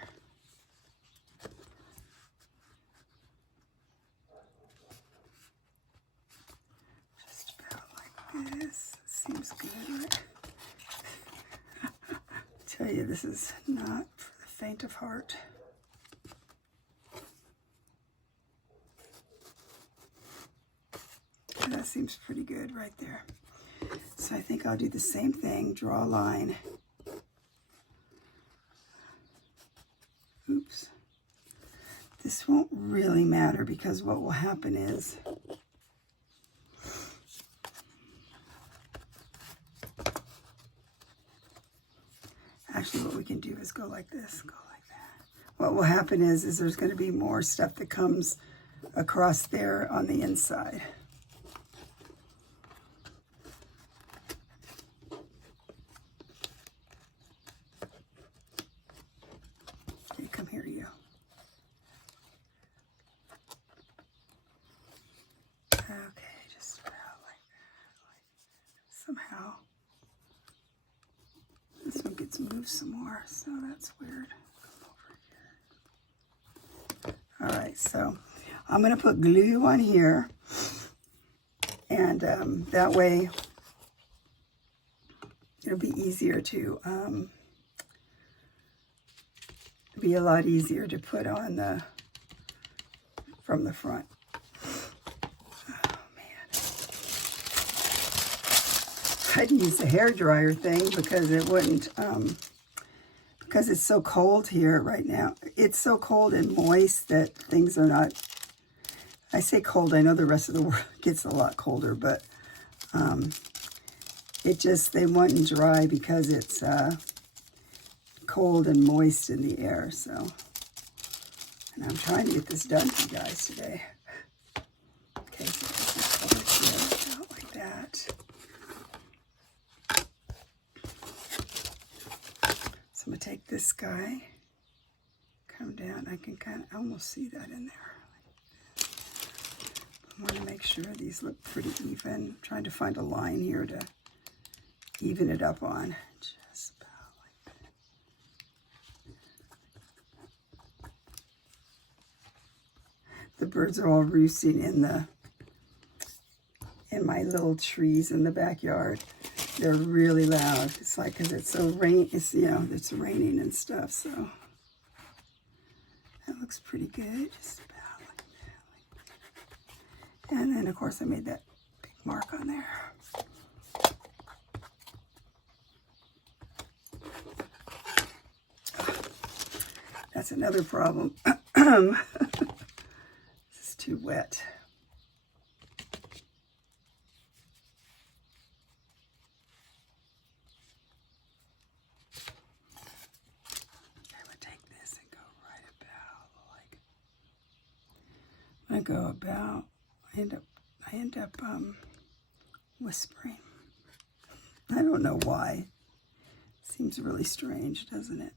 Just about like this. Seems good, right? I tell you, this is not for the faint of heart. That seems pretty good right there. So I think I'll do the same thing, draw a line. Oops. This won't really matter because what will happen is actually what we can do is go like this, go like that. What will happen is there's going to be more stuff that comes across there on the inside. Okay, come here, you. Okay, just about like that. Somehow this one gets moved some more, so that's weird. All right, so I'm going to put glue on here, and that way it'll be easier to, be a lot easier to put on the, from the front. Oh, man. I had to use the hairdryer thing because it wouldn't, because it's so cold here right now. It's so cold and moist that things are not, I say cold, I know the rest of the world gets a lot colder, but it just, they wouldn't dry because it's cold and moist in the air, so. And I'm trying to get this done for you guys today. Okay, so this is here, out like that. So I'm going to take this guy, come down. I can kind of almost see that in there. I want to make sure these look pretty even. I'm trying to find a line here to even it up on. Just about like that. The birds are all roosting in my little trees in the backyard. They're really loud. It's like, because it's so it's, you know, it's raining and stuff, so that looks pretty good. Just about like that. And then, of course, I made that big mark on there. That's another problem. This is too wet. I would take this and go right about like, I go about, I end up whispering. I don't know why. Seems really strange, doesn't it?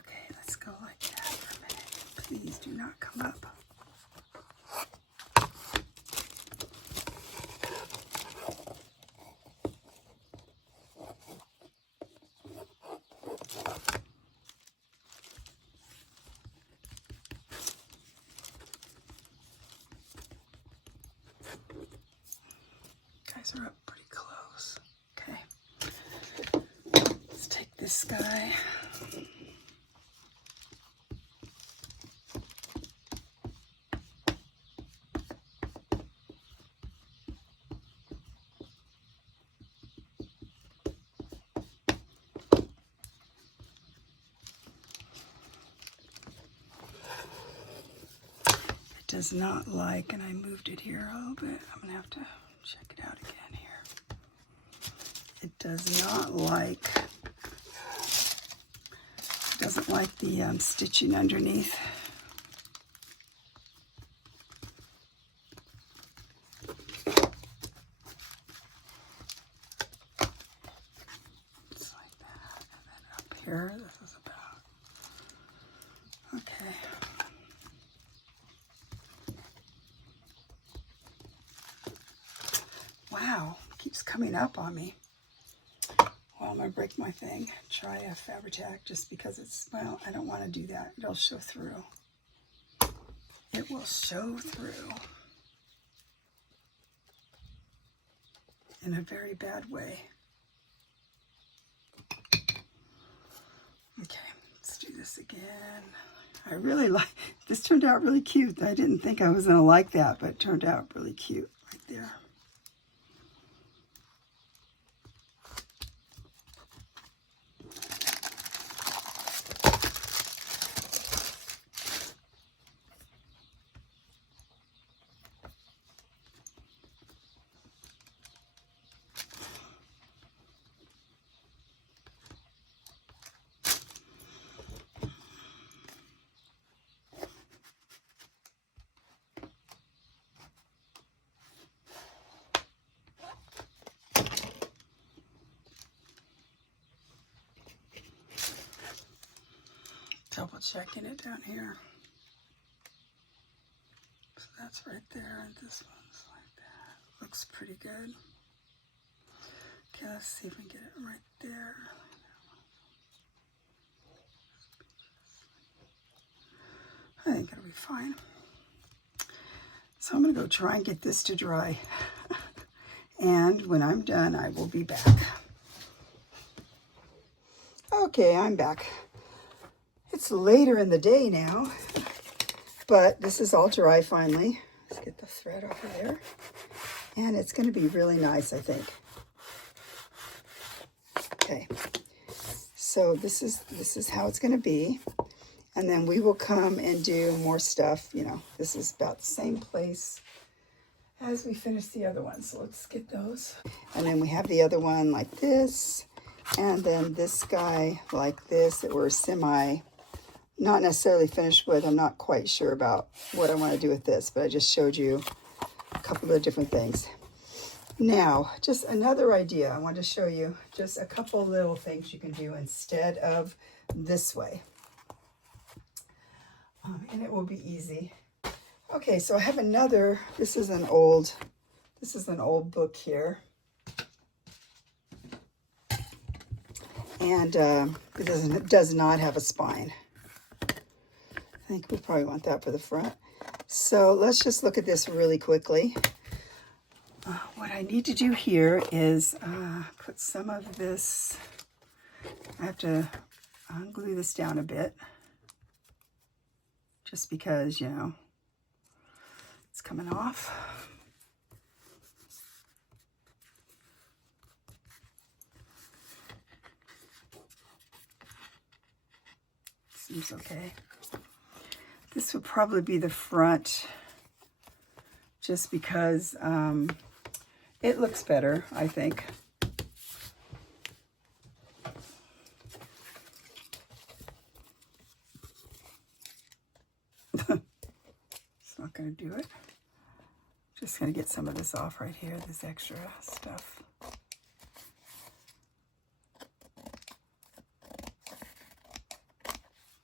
Okay, let's go like that for a minute. Please do not come up. Guys are up pretty close. Okay. Let's take this guy. It does not like, and I moved it here a little bit. I'm going to have to check it out again here. It does not like, it doesn't like the stitching underneath. It's like that, and then up here, this is about, okay. Wow, keeps coming up on me. Well, I'm going to break my thing. Try a Fabri-Tac just because it's, well, I don't want to do that. It'll show through. It will show through in a very bad way. Okay, let's do this again. I really like, this turned out really cute. I didn't think I was going to like that, but it turned out really cute right there. Double checking it down here. So that's right there, and this one's like that. Looks pretty good. Okay, let's see if we can get it right there. I think it'll be fine. So I'm going to go try and get this to dry. And when I'm done, I will be back. Okay, I'm back. It's later in the day now, but this is all dry finally. Let's get the thread off of there. And it's going to be really nice, I think. Okay, so this is how it's going to be. And then we will come and do more stuff. You know, this is about the same place as we finish the other one. So let's get those. And then we have the other one like this. And then this guy like this that we're not necessarily finished with. I'm not quite sure about what I want to do with this, but I just showed you a couple of different things. Now, just another idea. I wanted to show you just a couple little things you can do instead of this way. And it will be easy. Okay, so I have another, this is an old book here. And it does not have a spine. I think we probably want that for the front. So let's just look at this really quickly. What I need to do here is put some of this, I have to glue this down a bit. Just because, you know, it's coming off. seems okay. This would probably be the front, just because it looks better, I think. It's not going to do it. Just going to get some of this off right here, this extra stuff.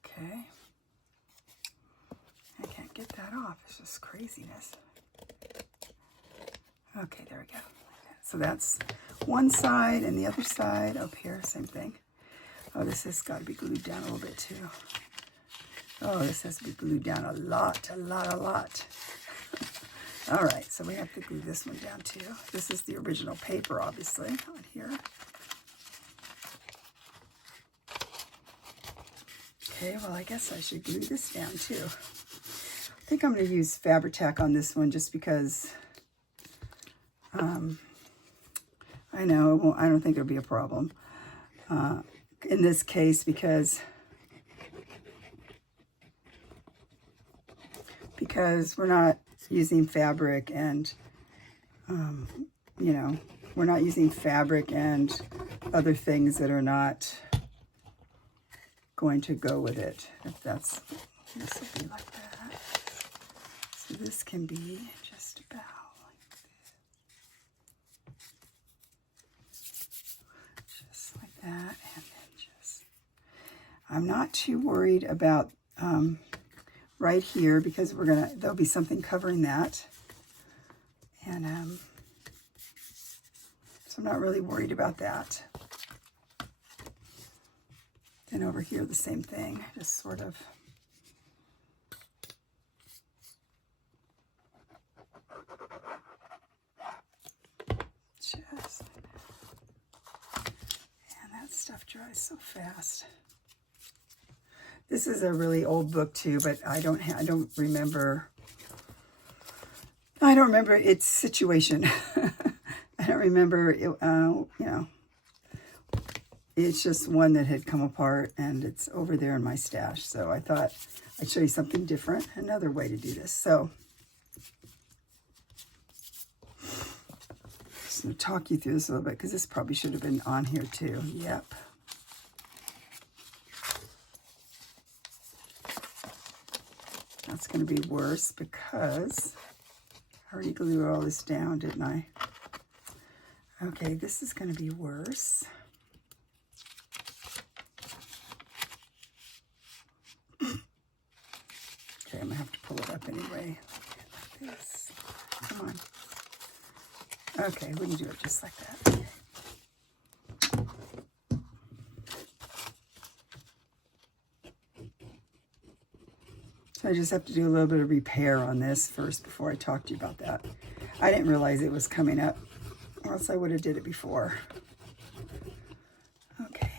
Okay. I can't get that off. It's just craziness. Okay, there we go. So that's one side, and the other side up here, same thing. Oh, this has got to be glued down a little bit too. Oh, this has to be glued down a lot. All right, so we have to glue this one down too. This is the original paper, obviously, on here. Okay, well, I guess I should glue this down too. I think I'm going to use Fabri-Tac on this one just because I know I don't think it'll be a problem in this case because we're not using fabric and you know, we're not using fabric and other things that are not going to go with it. If that's, this will be like that. So this can be just about just like that, and then just, I'm not too worried about right here because there'll be something covering that, and so I'm not really worried about that. Then over here the same thing, just sort of just, and that stuff dries so fast. This is a really old book too, but I don't remember its situation. I don't remember it, you know, it's just one that had come apart and it's over there in my stash. So I thought I'd show you something different, another way to do this. So just going to talk you through this a little bit because this probably should have been on here too. Yep. That's going to be worse because I already glued all this down, didn't I? Okay, this is going to be worse. Okay, I'm going to have to pull it up anyway. Like this. Come on. Okay, we can do it just like that. So I just have to do a little bit of repair on this first before I talk to you about that. I didn't realize it was coming up, or else I would have did it before. Okay.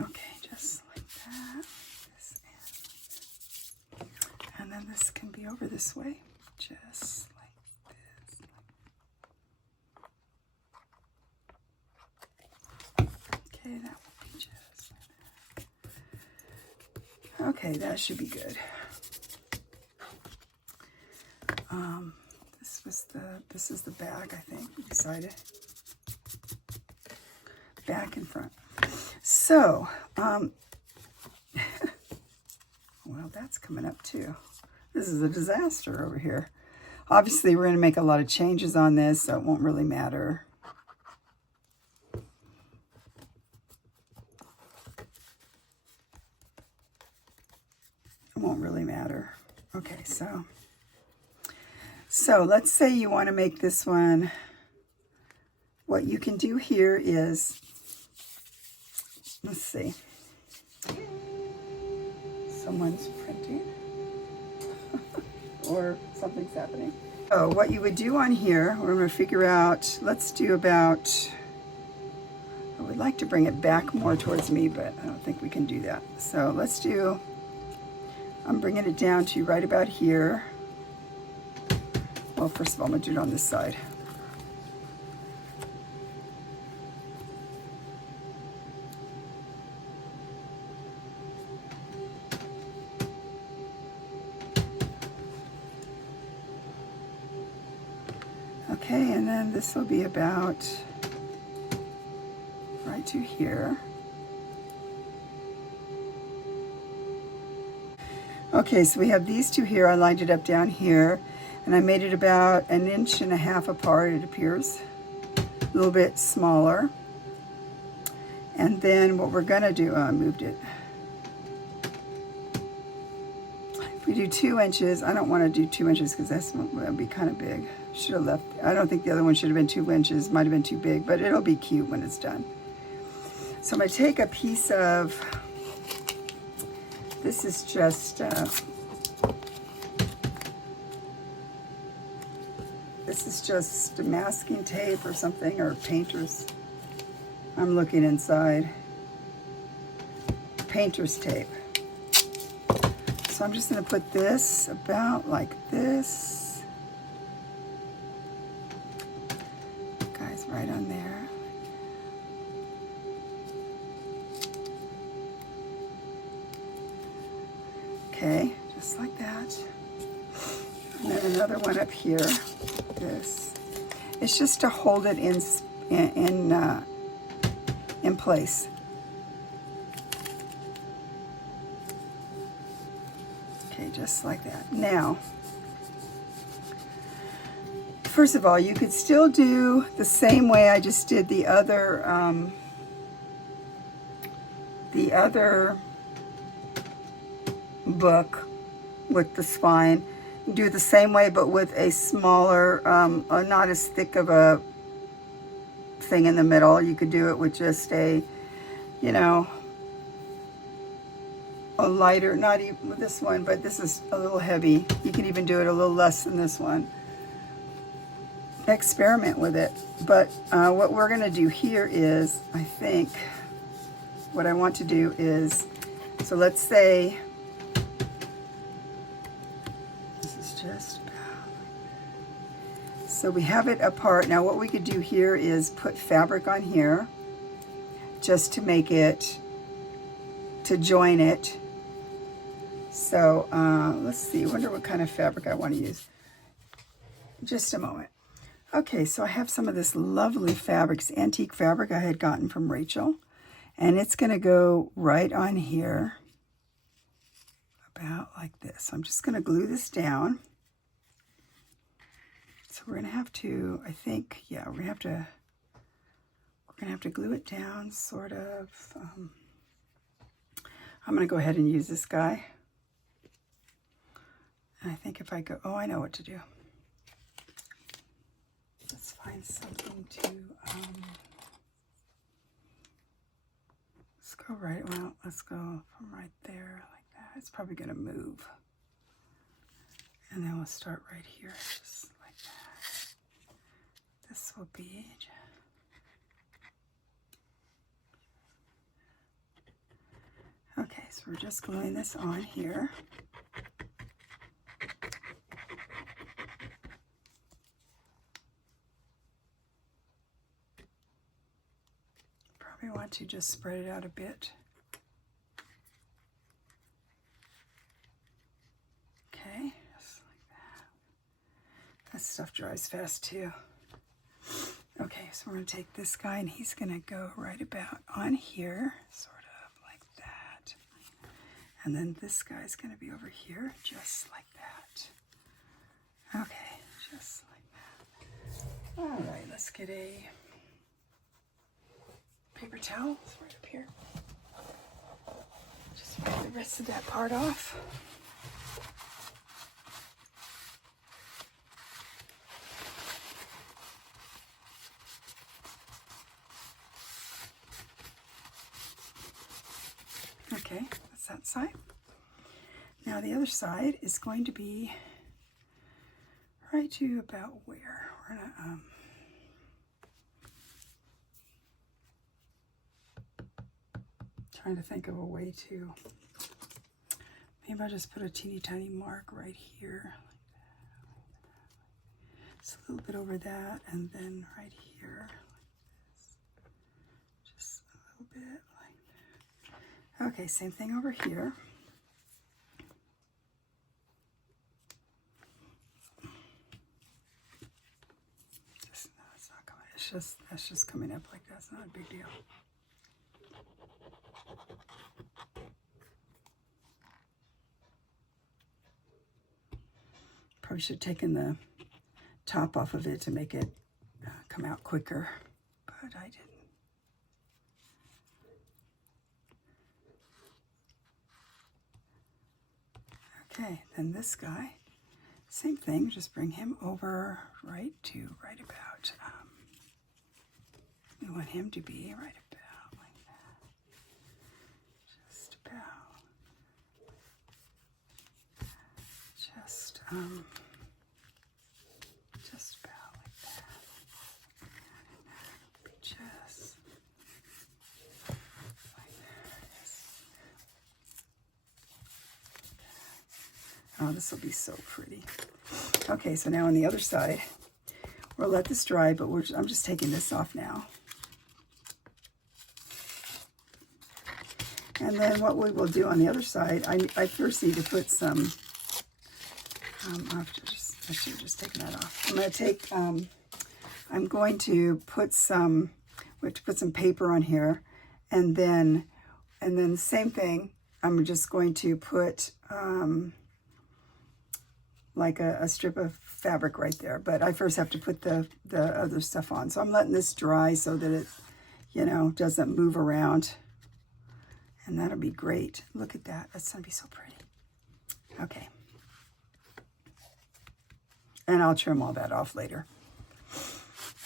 Okay, just like that. And then this can be over this way. Just like this. Okay, that will be just like that. Okay, that should be good. This is the back, I think, we decided. Back and front. So, well, that's coming up too. This is a disaster over here. Obviously, we're going to make a lot of changes on this, so it won't really matter. It won't really matter. Okay, so let's say you want to make this one. What you can do here is, let's see. Someone's printing. Or something's happening. So what you would do on here, we're going to figure out, let's do about, I would like to bring it back more towards me, but I don't think we can do that. So let's do I'm bringing it down to right about here. Well, first of all, I'm going to do it on this side. Okay, and then this will be about right to here. Okay, so we have these two here. I lined it up down here, and I made it about 1.5 inches apart, it appears. A little bit smaller. And then what we're gonna do, I moved it. If we do 2 inches, I don't wanna do 2 inches because that'd be kind of big. Should have left, I don't think the other one should have been 2 inches, might have been too big, but it'll be cute when it's done. So I'm gonna take a piece of, this is just, masking tape or something, or painter's. I'm looking inside. Painter's tape. So I'm just going to put this about like this. Guys, right on there. Okay, just like that. And then another one up here. This. It's just to hold it in place. Okay, just like that. Now, first of all, you could still do the same way I just did the other book with the spine. Do it the same way, but with a smaller, not as thick of a thing in the middle. You could do it with just a, you know, a lighter, not even with this one, but this is a little heavy. You can even do it a little less than this one. Experiment with it. But what we're going to do here is, I think, what I want to do is, so let's say, just so we have it apart. Now what we could do here is put fabric on here just to make it, to join it. So let's see, I wonder what kind of fabric I want to use. Just a moment. Okay, so I have some of this lovely fabric, it's antique fabric I had gotten from Rachel, and it's going to go right on here about like this. I'm just going to glue this down. So we're going to have to, I think, yeah, we're going to have to glue it down, sort of. I'm going to go ahead and use this guy. And I think if I go, oh, I know what to do. Let's find something to, let's go right, well, let's go from right there like that. It's probably going to move. And then we'll start right here, just like that. This will be, okay, so we're just gluing this on here. Probably want to just spread it out a bit. Okay, just like that. That stuff dries fast too. Okay, so we're going to take this guy and he's going to go right about on here, sort of like that. And then this guy's going to be over here, just like that. Okay, just like that. All right, let's get a paper towel. It's right up here. Just wipe the rest of that part off. Okay, that's that side. Now the other side is going to be right to about where we're gonna trying to think of a way to maybe I'll just put a teeny tiny mark right here. Just a little bit over that, and then right here. Just a little bit like that. Okay, same thing over here. That's just coming up like that. It's not a big deal. Probably should have taken the top off of it to make it come out quicker, but I didn't. Okay, then this guy, same thing, just bring him over right about. We want him to be right about like that. Just about. Just about like that. Just like this. Oh, this will be so pretty. Okay, so now on the other side, we'll let this dry, but I'm just taking this off now. And then what we will do on the other side, I first need to put some, I should have just taken that off. I'm going to take, I'm going to put some, we have to put some paper on here, and then the same thing, I'm just going to put like a strip of fabric right there. But I first have to put the other stuff on. So I'm letting this dry so that it, you know, doesn't move around. And that'll be great. Look at that. That's going to be so pretty. Okay. And I'll trim all that off later.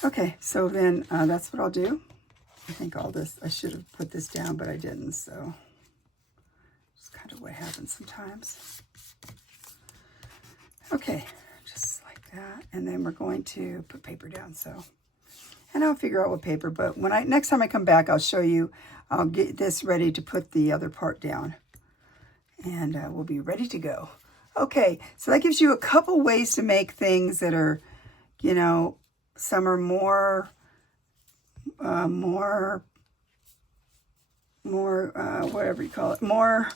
Okay, so then that's what I'll do. I think all this, I should have put this down, but I didn't. So it's kind of what happens sometimes. Okay, just like that. And then we're going to put paper down. So, and I'll figure out what paper, but when next time I come back, I'll show you. I'll get this ready to put the other part down, and we'll be ready to go. Okay, so that gives you a couple ways to make things that are, you know, some are more whatever you call it, more,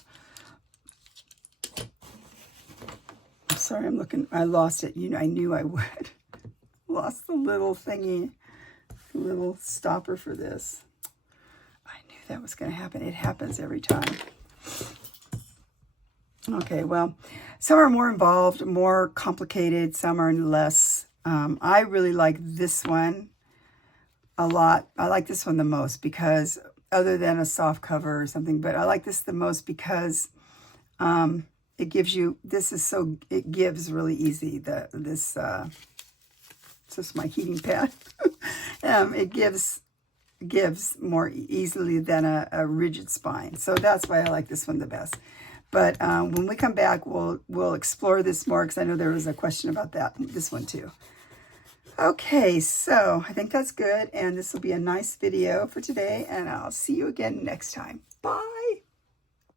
I'm sorry, I'm looking, I lost it. You know, I knew I would. Lost the little thingy, the little stopper for this. That was going to happen. It happens every time. Okay, well, some are more involved, more complicated. Some are less. I really like this one a lot. I like this one the most because, other than a soft cover or something, but I like this the most because it gives you, it gives really easy. This is my heating pad. It gives more easily than a rigid spine. So that's why I like this one the best. But when we come back, we'll explore this more, because I know there was a question about this one too. Okay, so I think that's good, and this will be a nice video for today, and I'll see you again next time. Bye!